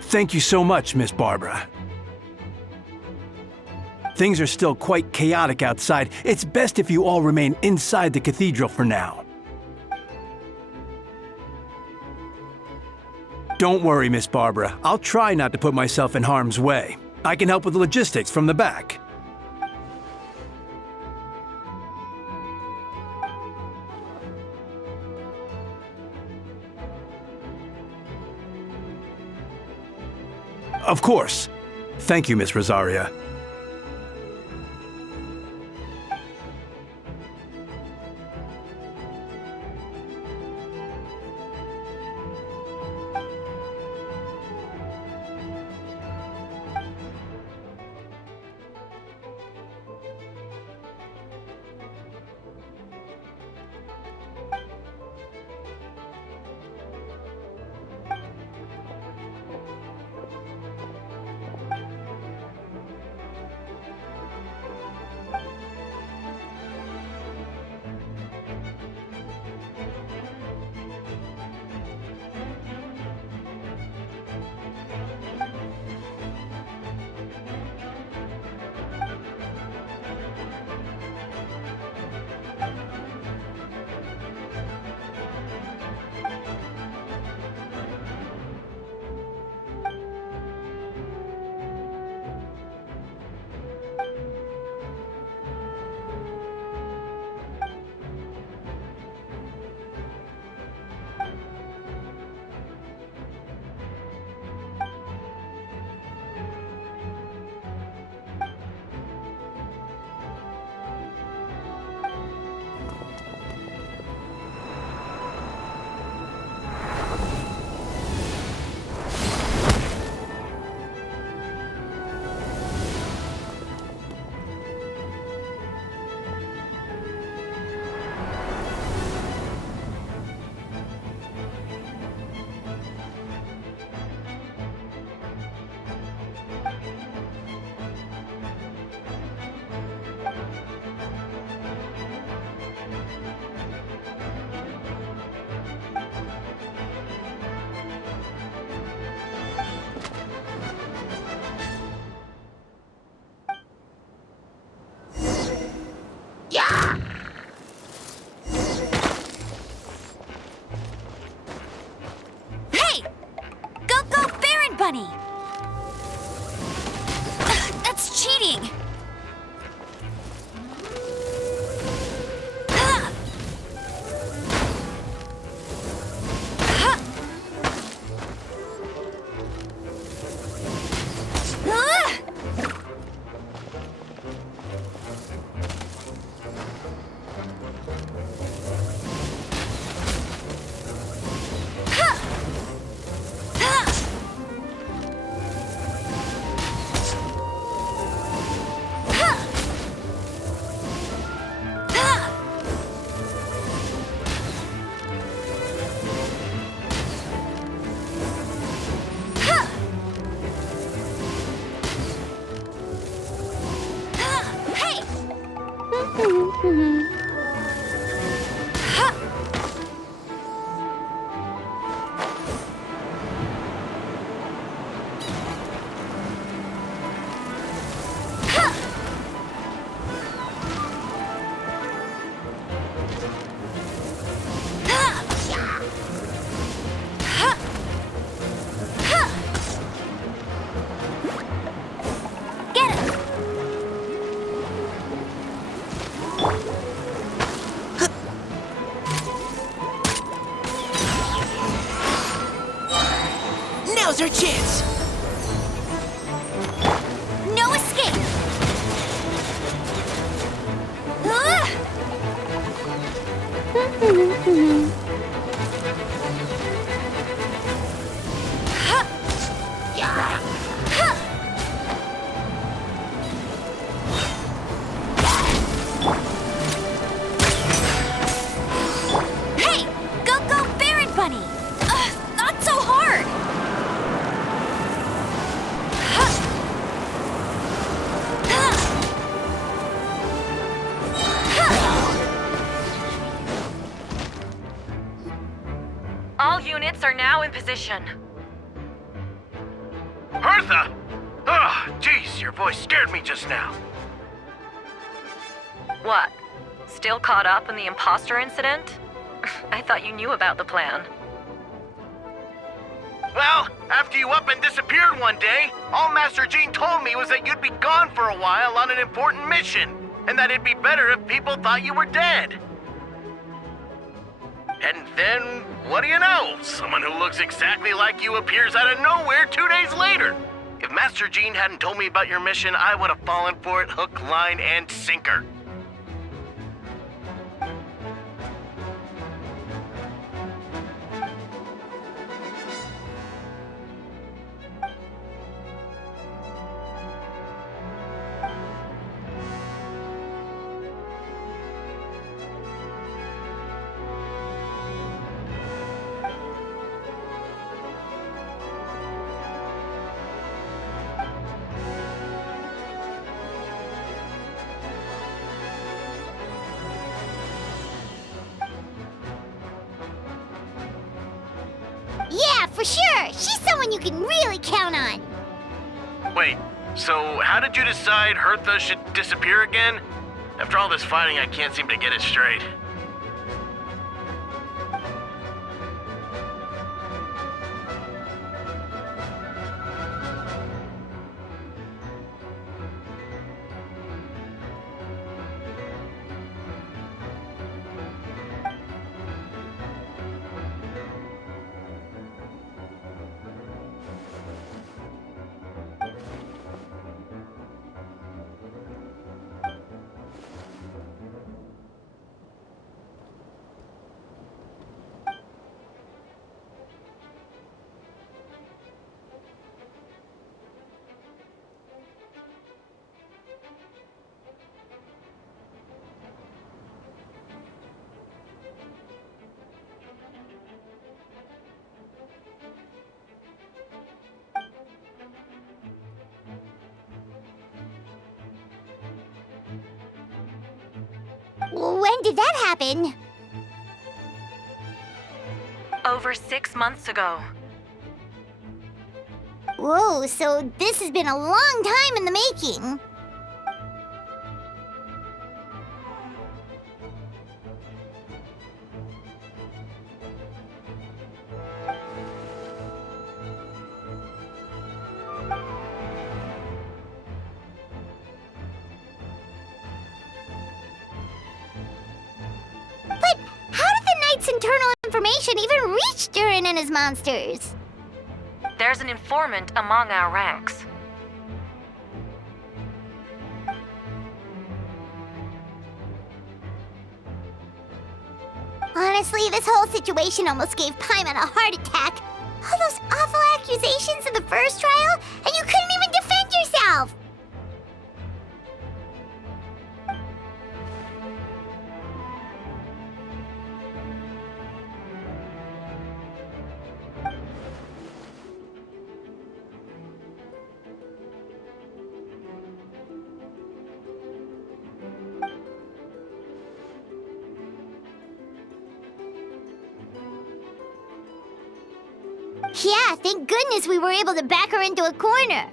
Thank you so much, Miss Barbara. Things are still quite chaotic outside. It's best if you all remain inside the cathedral for now. Don't worry, Miss Barbara. I'll try not to put myself in harm's way. I can help with the logistics from the back. Of course. Thank you, Miss Rosaria. bunny! That's cheating! Now's our chance! No escape! Hey! Go, Baron Bunny! Not so hard! All units are now in position. Hertha! Ah, jeez, your voice scared me just now. What? Still caught up in the imposter incident? I thought you knew about the plan. Well, after you up and disappeared one day, all Master Jean told me was that you'd be gone for a while on an important mission, and that it'd be better if people thought you were dead. And then, what do you know? Someone who looks exactly like you appears out of nowhere 2 days later. If Master Jean hadn't told me about your mission, I would have fallen for it hook, line, and sinker. Yeah, for sure! She's someone you can really count on! Wait, so how did you decide Hertha should disappear again? After all this fighting, I can't seem to get it straight. When did that happen? Over 6 months ago. Whoa, so this has been a long time in the making. information even reached Durin and his monsters? There's an informant among our ranks. Honestly, this whole situation almost gave Paimon a heart attack. All those awful accusations in the first trial, and you couldn't even defend yourself! Yeah, thank goodness we were able to back her into a corner.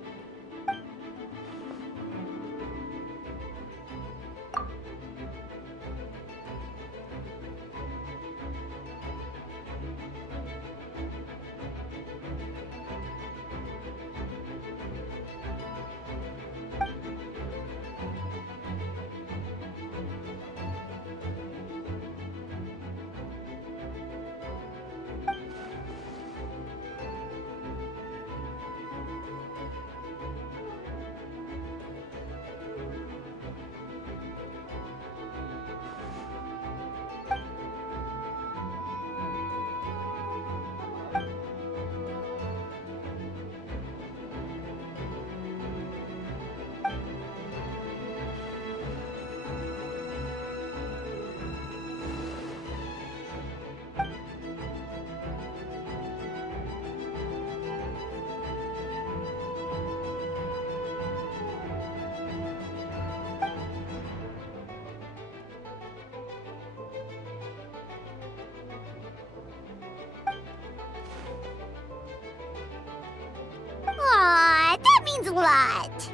Aw, that means a lot.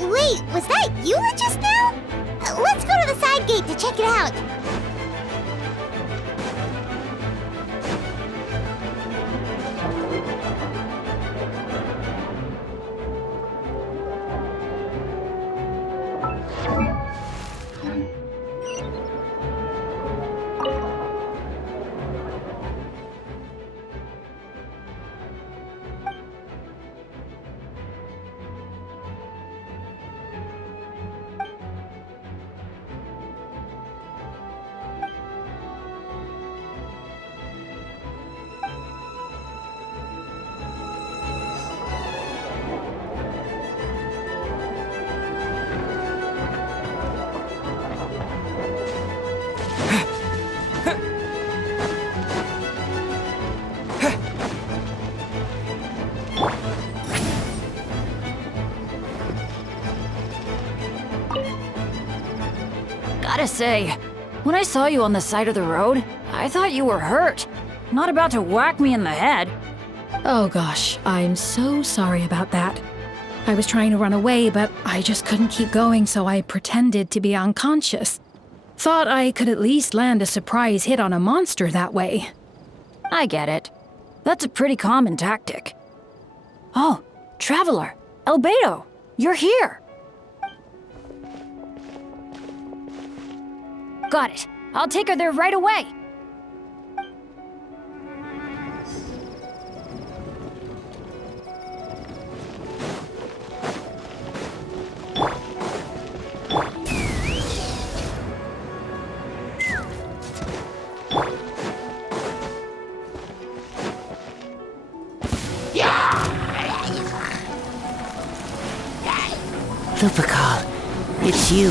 Wait, was that you just now? Let's go to the side gate to check it out. Gotta say, when I saw you on the side of the road, I thought you were hurt. Not about to whack me in the head. Oh gosh, I'm so sorry about that. I was trying to run away, but I just couldn't keep going, so I pretended to be unconscious. Thought I could at least land a surprise hit on a monster that way. I get it. That's a pretty common tactic. Oh, Traveler, Albedo, you're here. Got it. I'll take her there right away. Lupercal, it's you.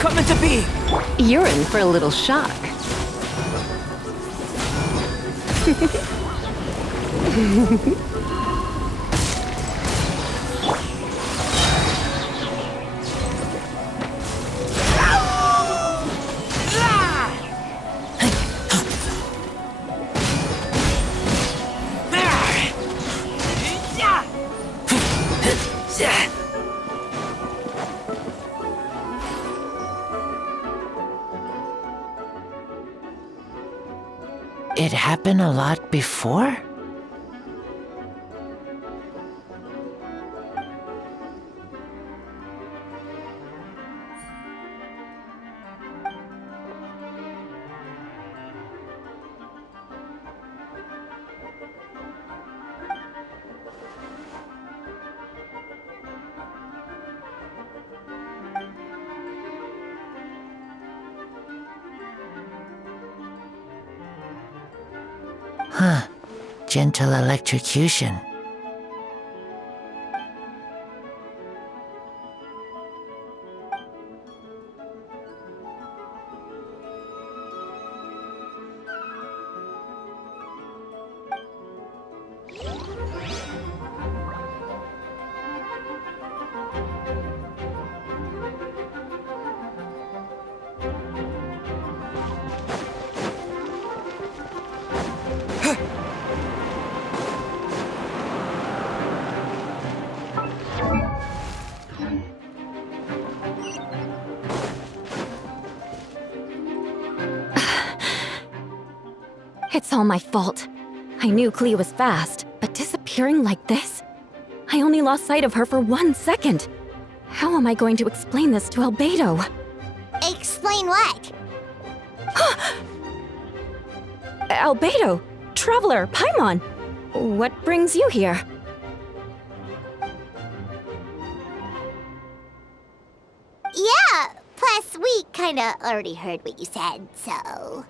Coming to be. You're in for a little shock. it happen a lot before? Huh. Gentle electrocution. It's all my fault. I knew Clea was fast, but disappearing like this? I only lost sight of her for 1 second. How am I going to explain this to Albedo? Explain what? Albedo! Traveler! Paimon! What brings you here? Yeah, plus we kinda already heard what you said, so...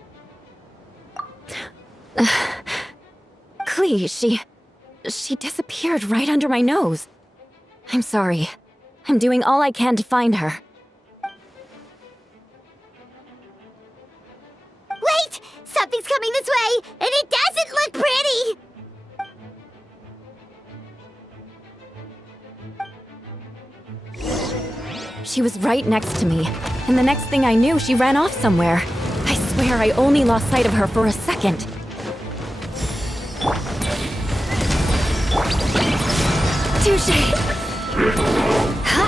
Clea, she disappeared right under my nose. I'm sorry. I'm doing all I can to find her. Wait! Something's coming this way, and it doesn't look pretty! She was right next to me, and the next thing I knew, she ran off somewhere. I swear I only lost sight of her for a second. Touché! Ha!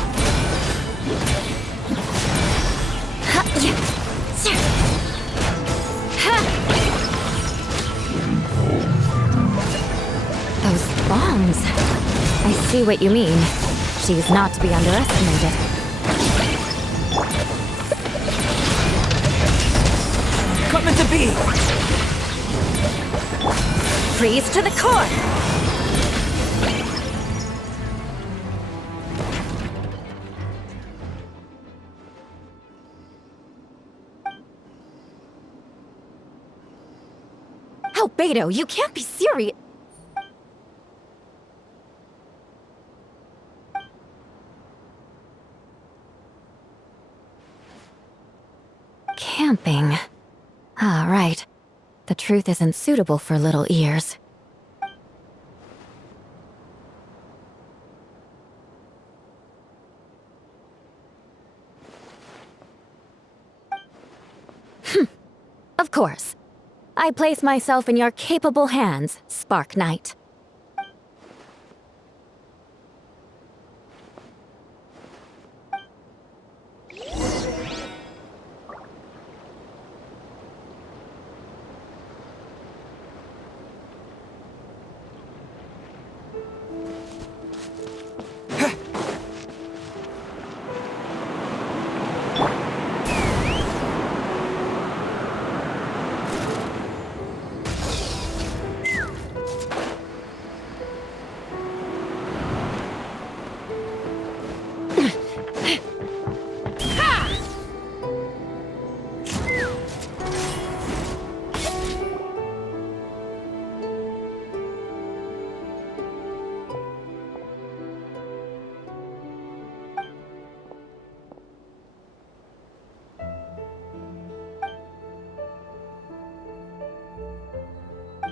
Ha! Yeah! Sir! Ha! Those bombs. I see what you mean. She's not to be underestimated. Coming to be! Freeze to the core! Albedo, you can't be serious! Camping. Ah, right. The truth isn't suitable for little ears. Of course. I place myself in your capable hands, Spark Knight.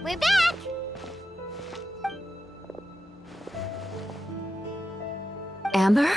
We're back! Amber?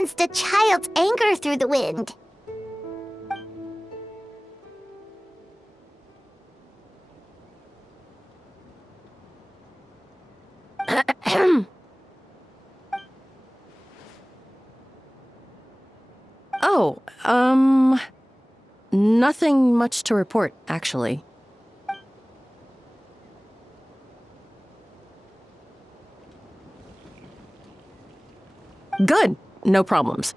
sensed a child's anger through the wind. Oh, nothing much to report, actually. Good. No problems.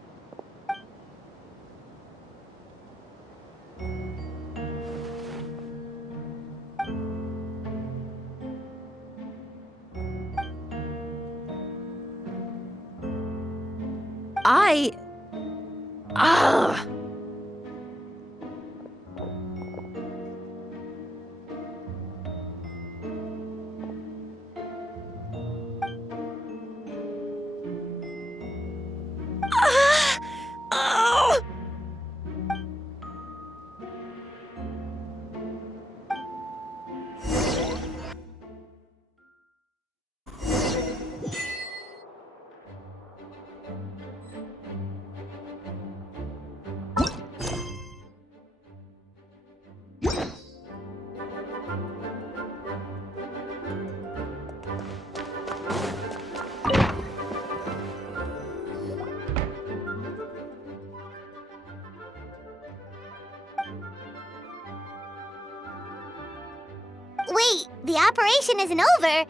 Wait, the operation isn't over.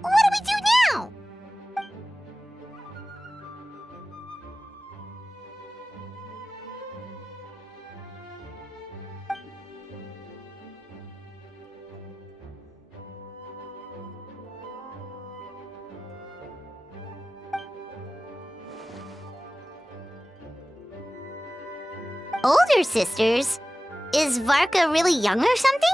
What do we do now? Older sisters? Is Varka really young or something?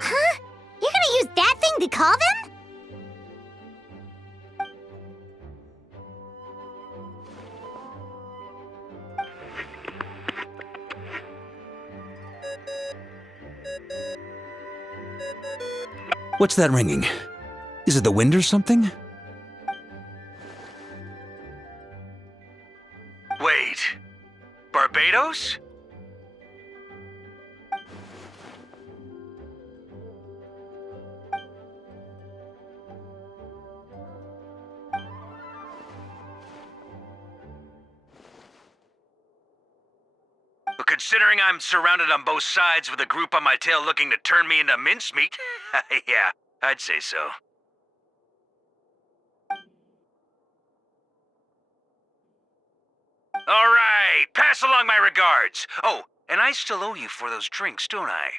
Huh? You're gonna use that thing to call them? What's that ringing? Is it the wind or something? Wait. Barbados? Considering I'm surrounded on both sides with a group on my tail looking to turn me into mincemeat, yeah, I'd say so. All right, pass along my regards. Oh, and I still owe you for those drinks, don't I?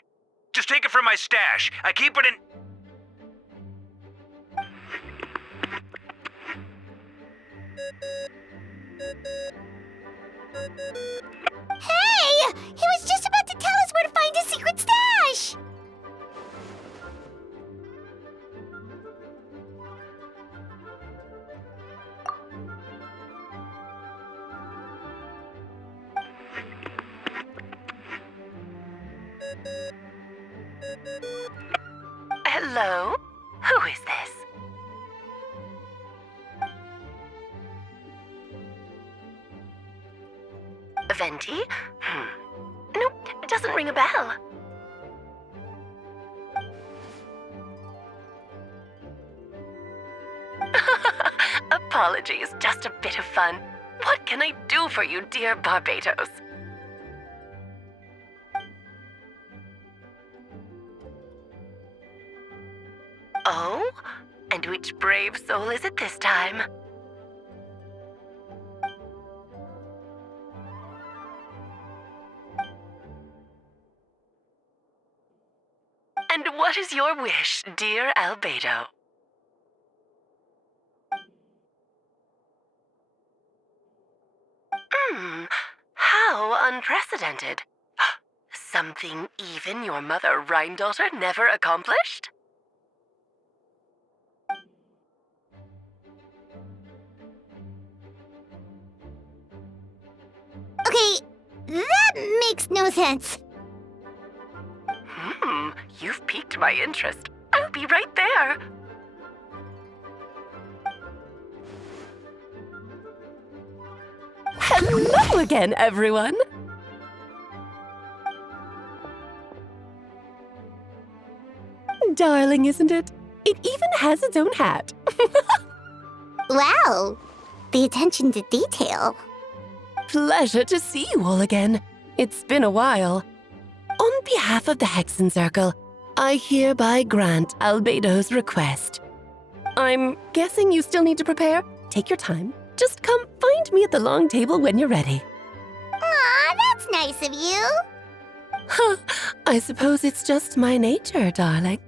Just take it from my stash. I keep it in... Hey! He was just about to tell us where to find his secret stash! Hello? Who is this? Venti? Nope, it doesn't ring a bell. Apologies, just a bit of fun. What can I do for you, dear Barbados? Oh? And which brave soul is it this time? And what is your wish, dear Albedo? How unprecedented. Something even your mother Rheindotter never accomplished? Okay, that makes no sense. You've piqued my interest. I'll be right there. Hello again, everyone! Darling, isn't it? It even has its own hat. Wow, the attention to detail. Pleasure to see you all again. It's been a while. On behalf of the Hexen Circle, I hereby grant Albedo's request. I'm guessing you still need to prepare? Take your time. Just come find me at the long table when you're ready. Aw, that's nice of you. Huh, I suppose it's just my nature, darling.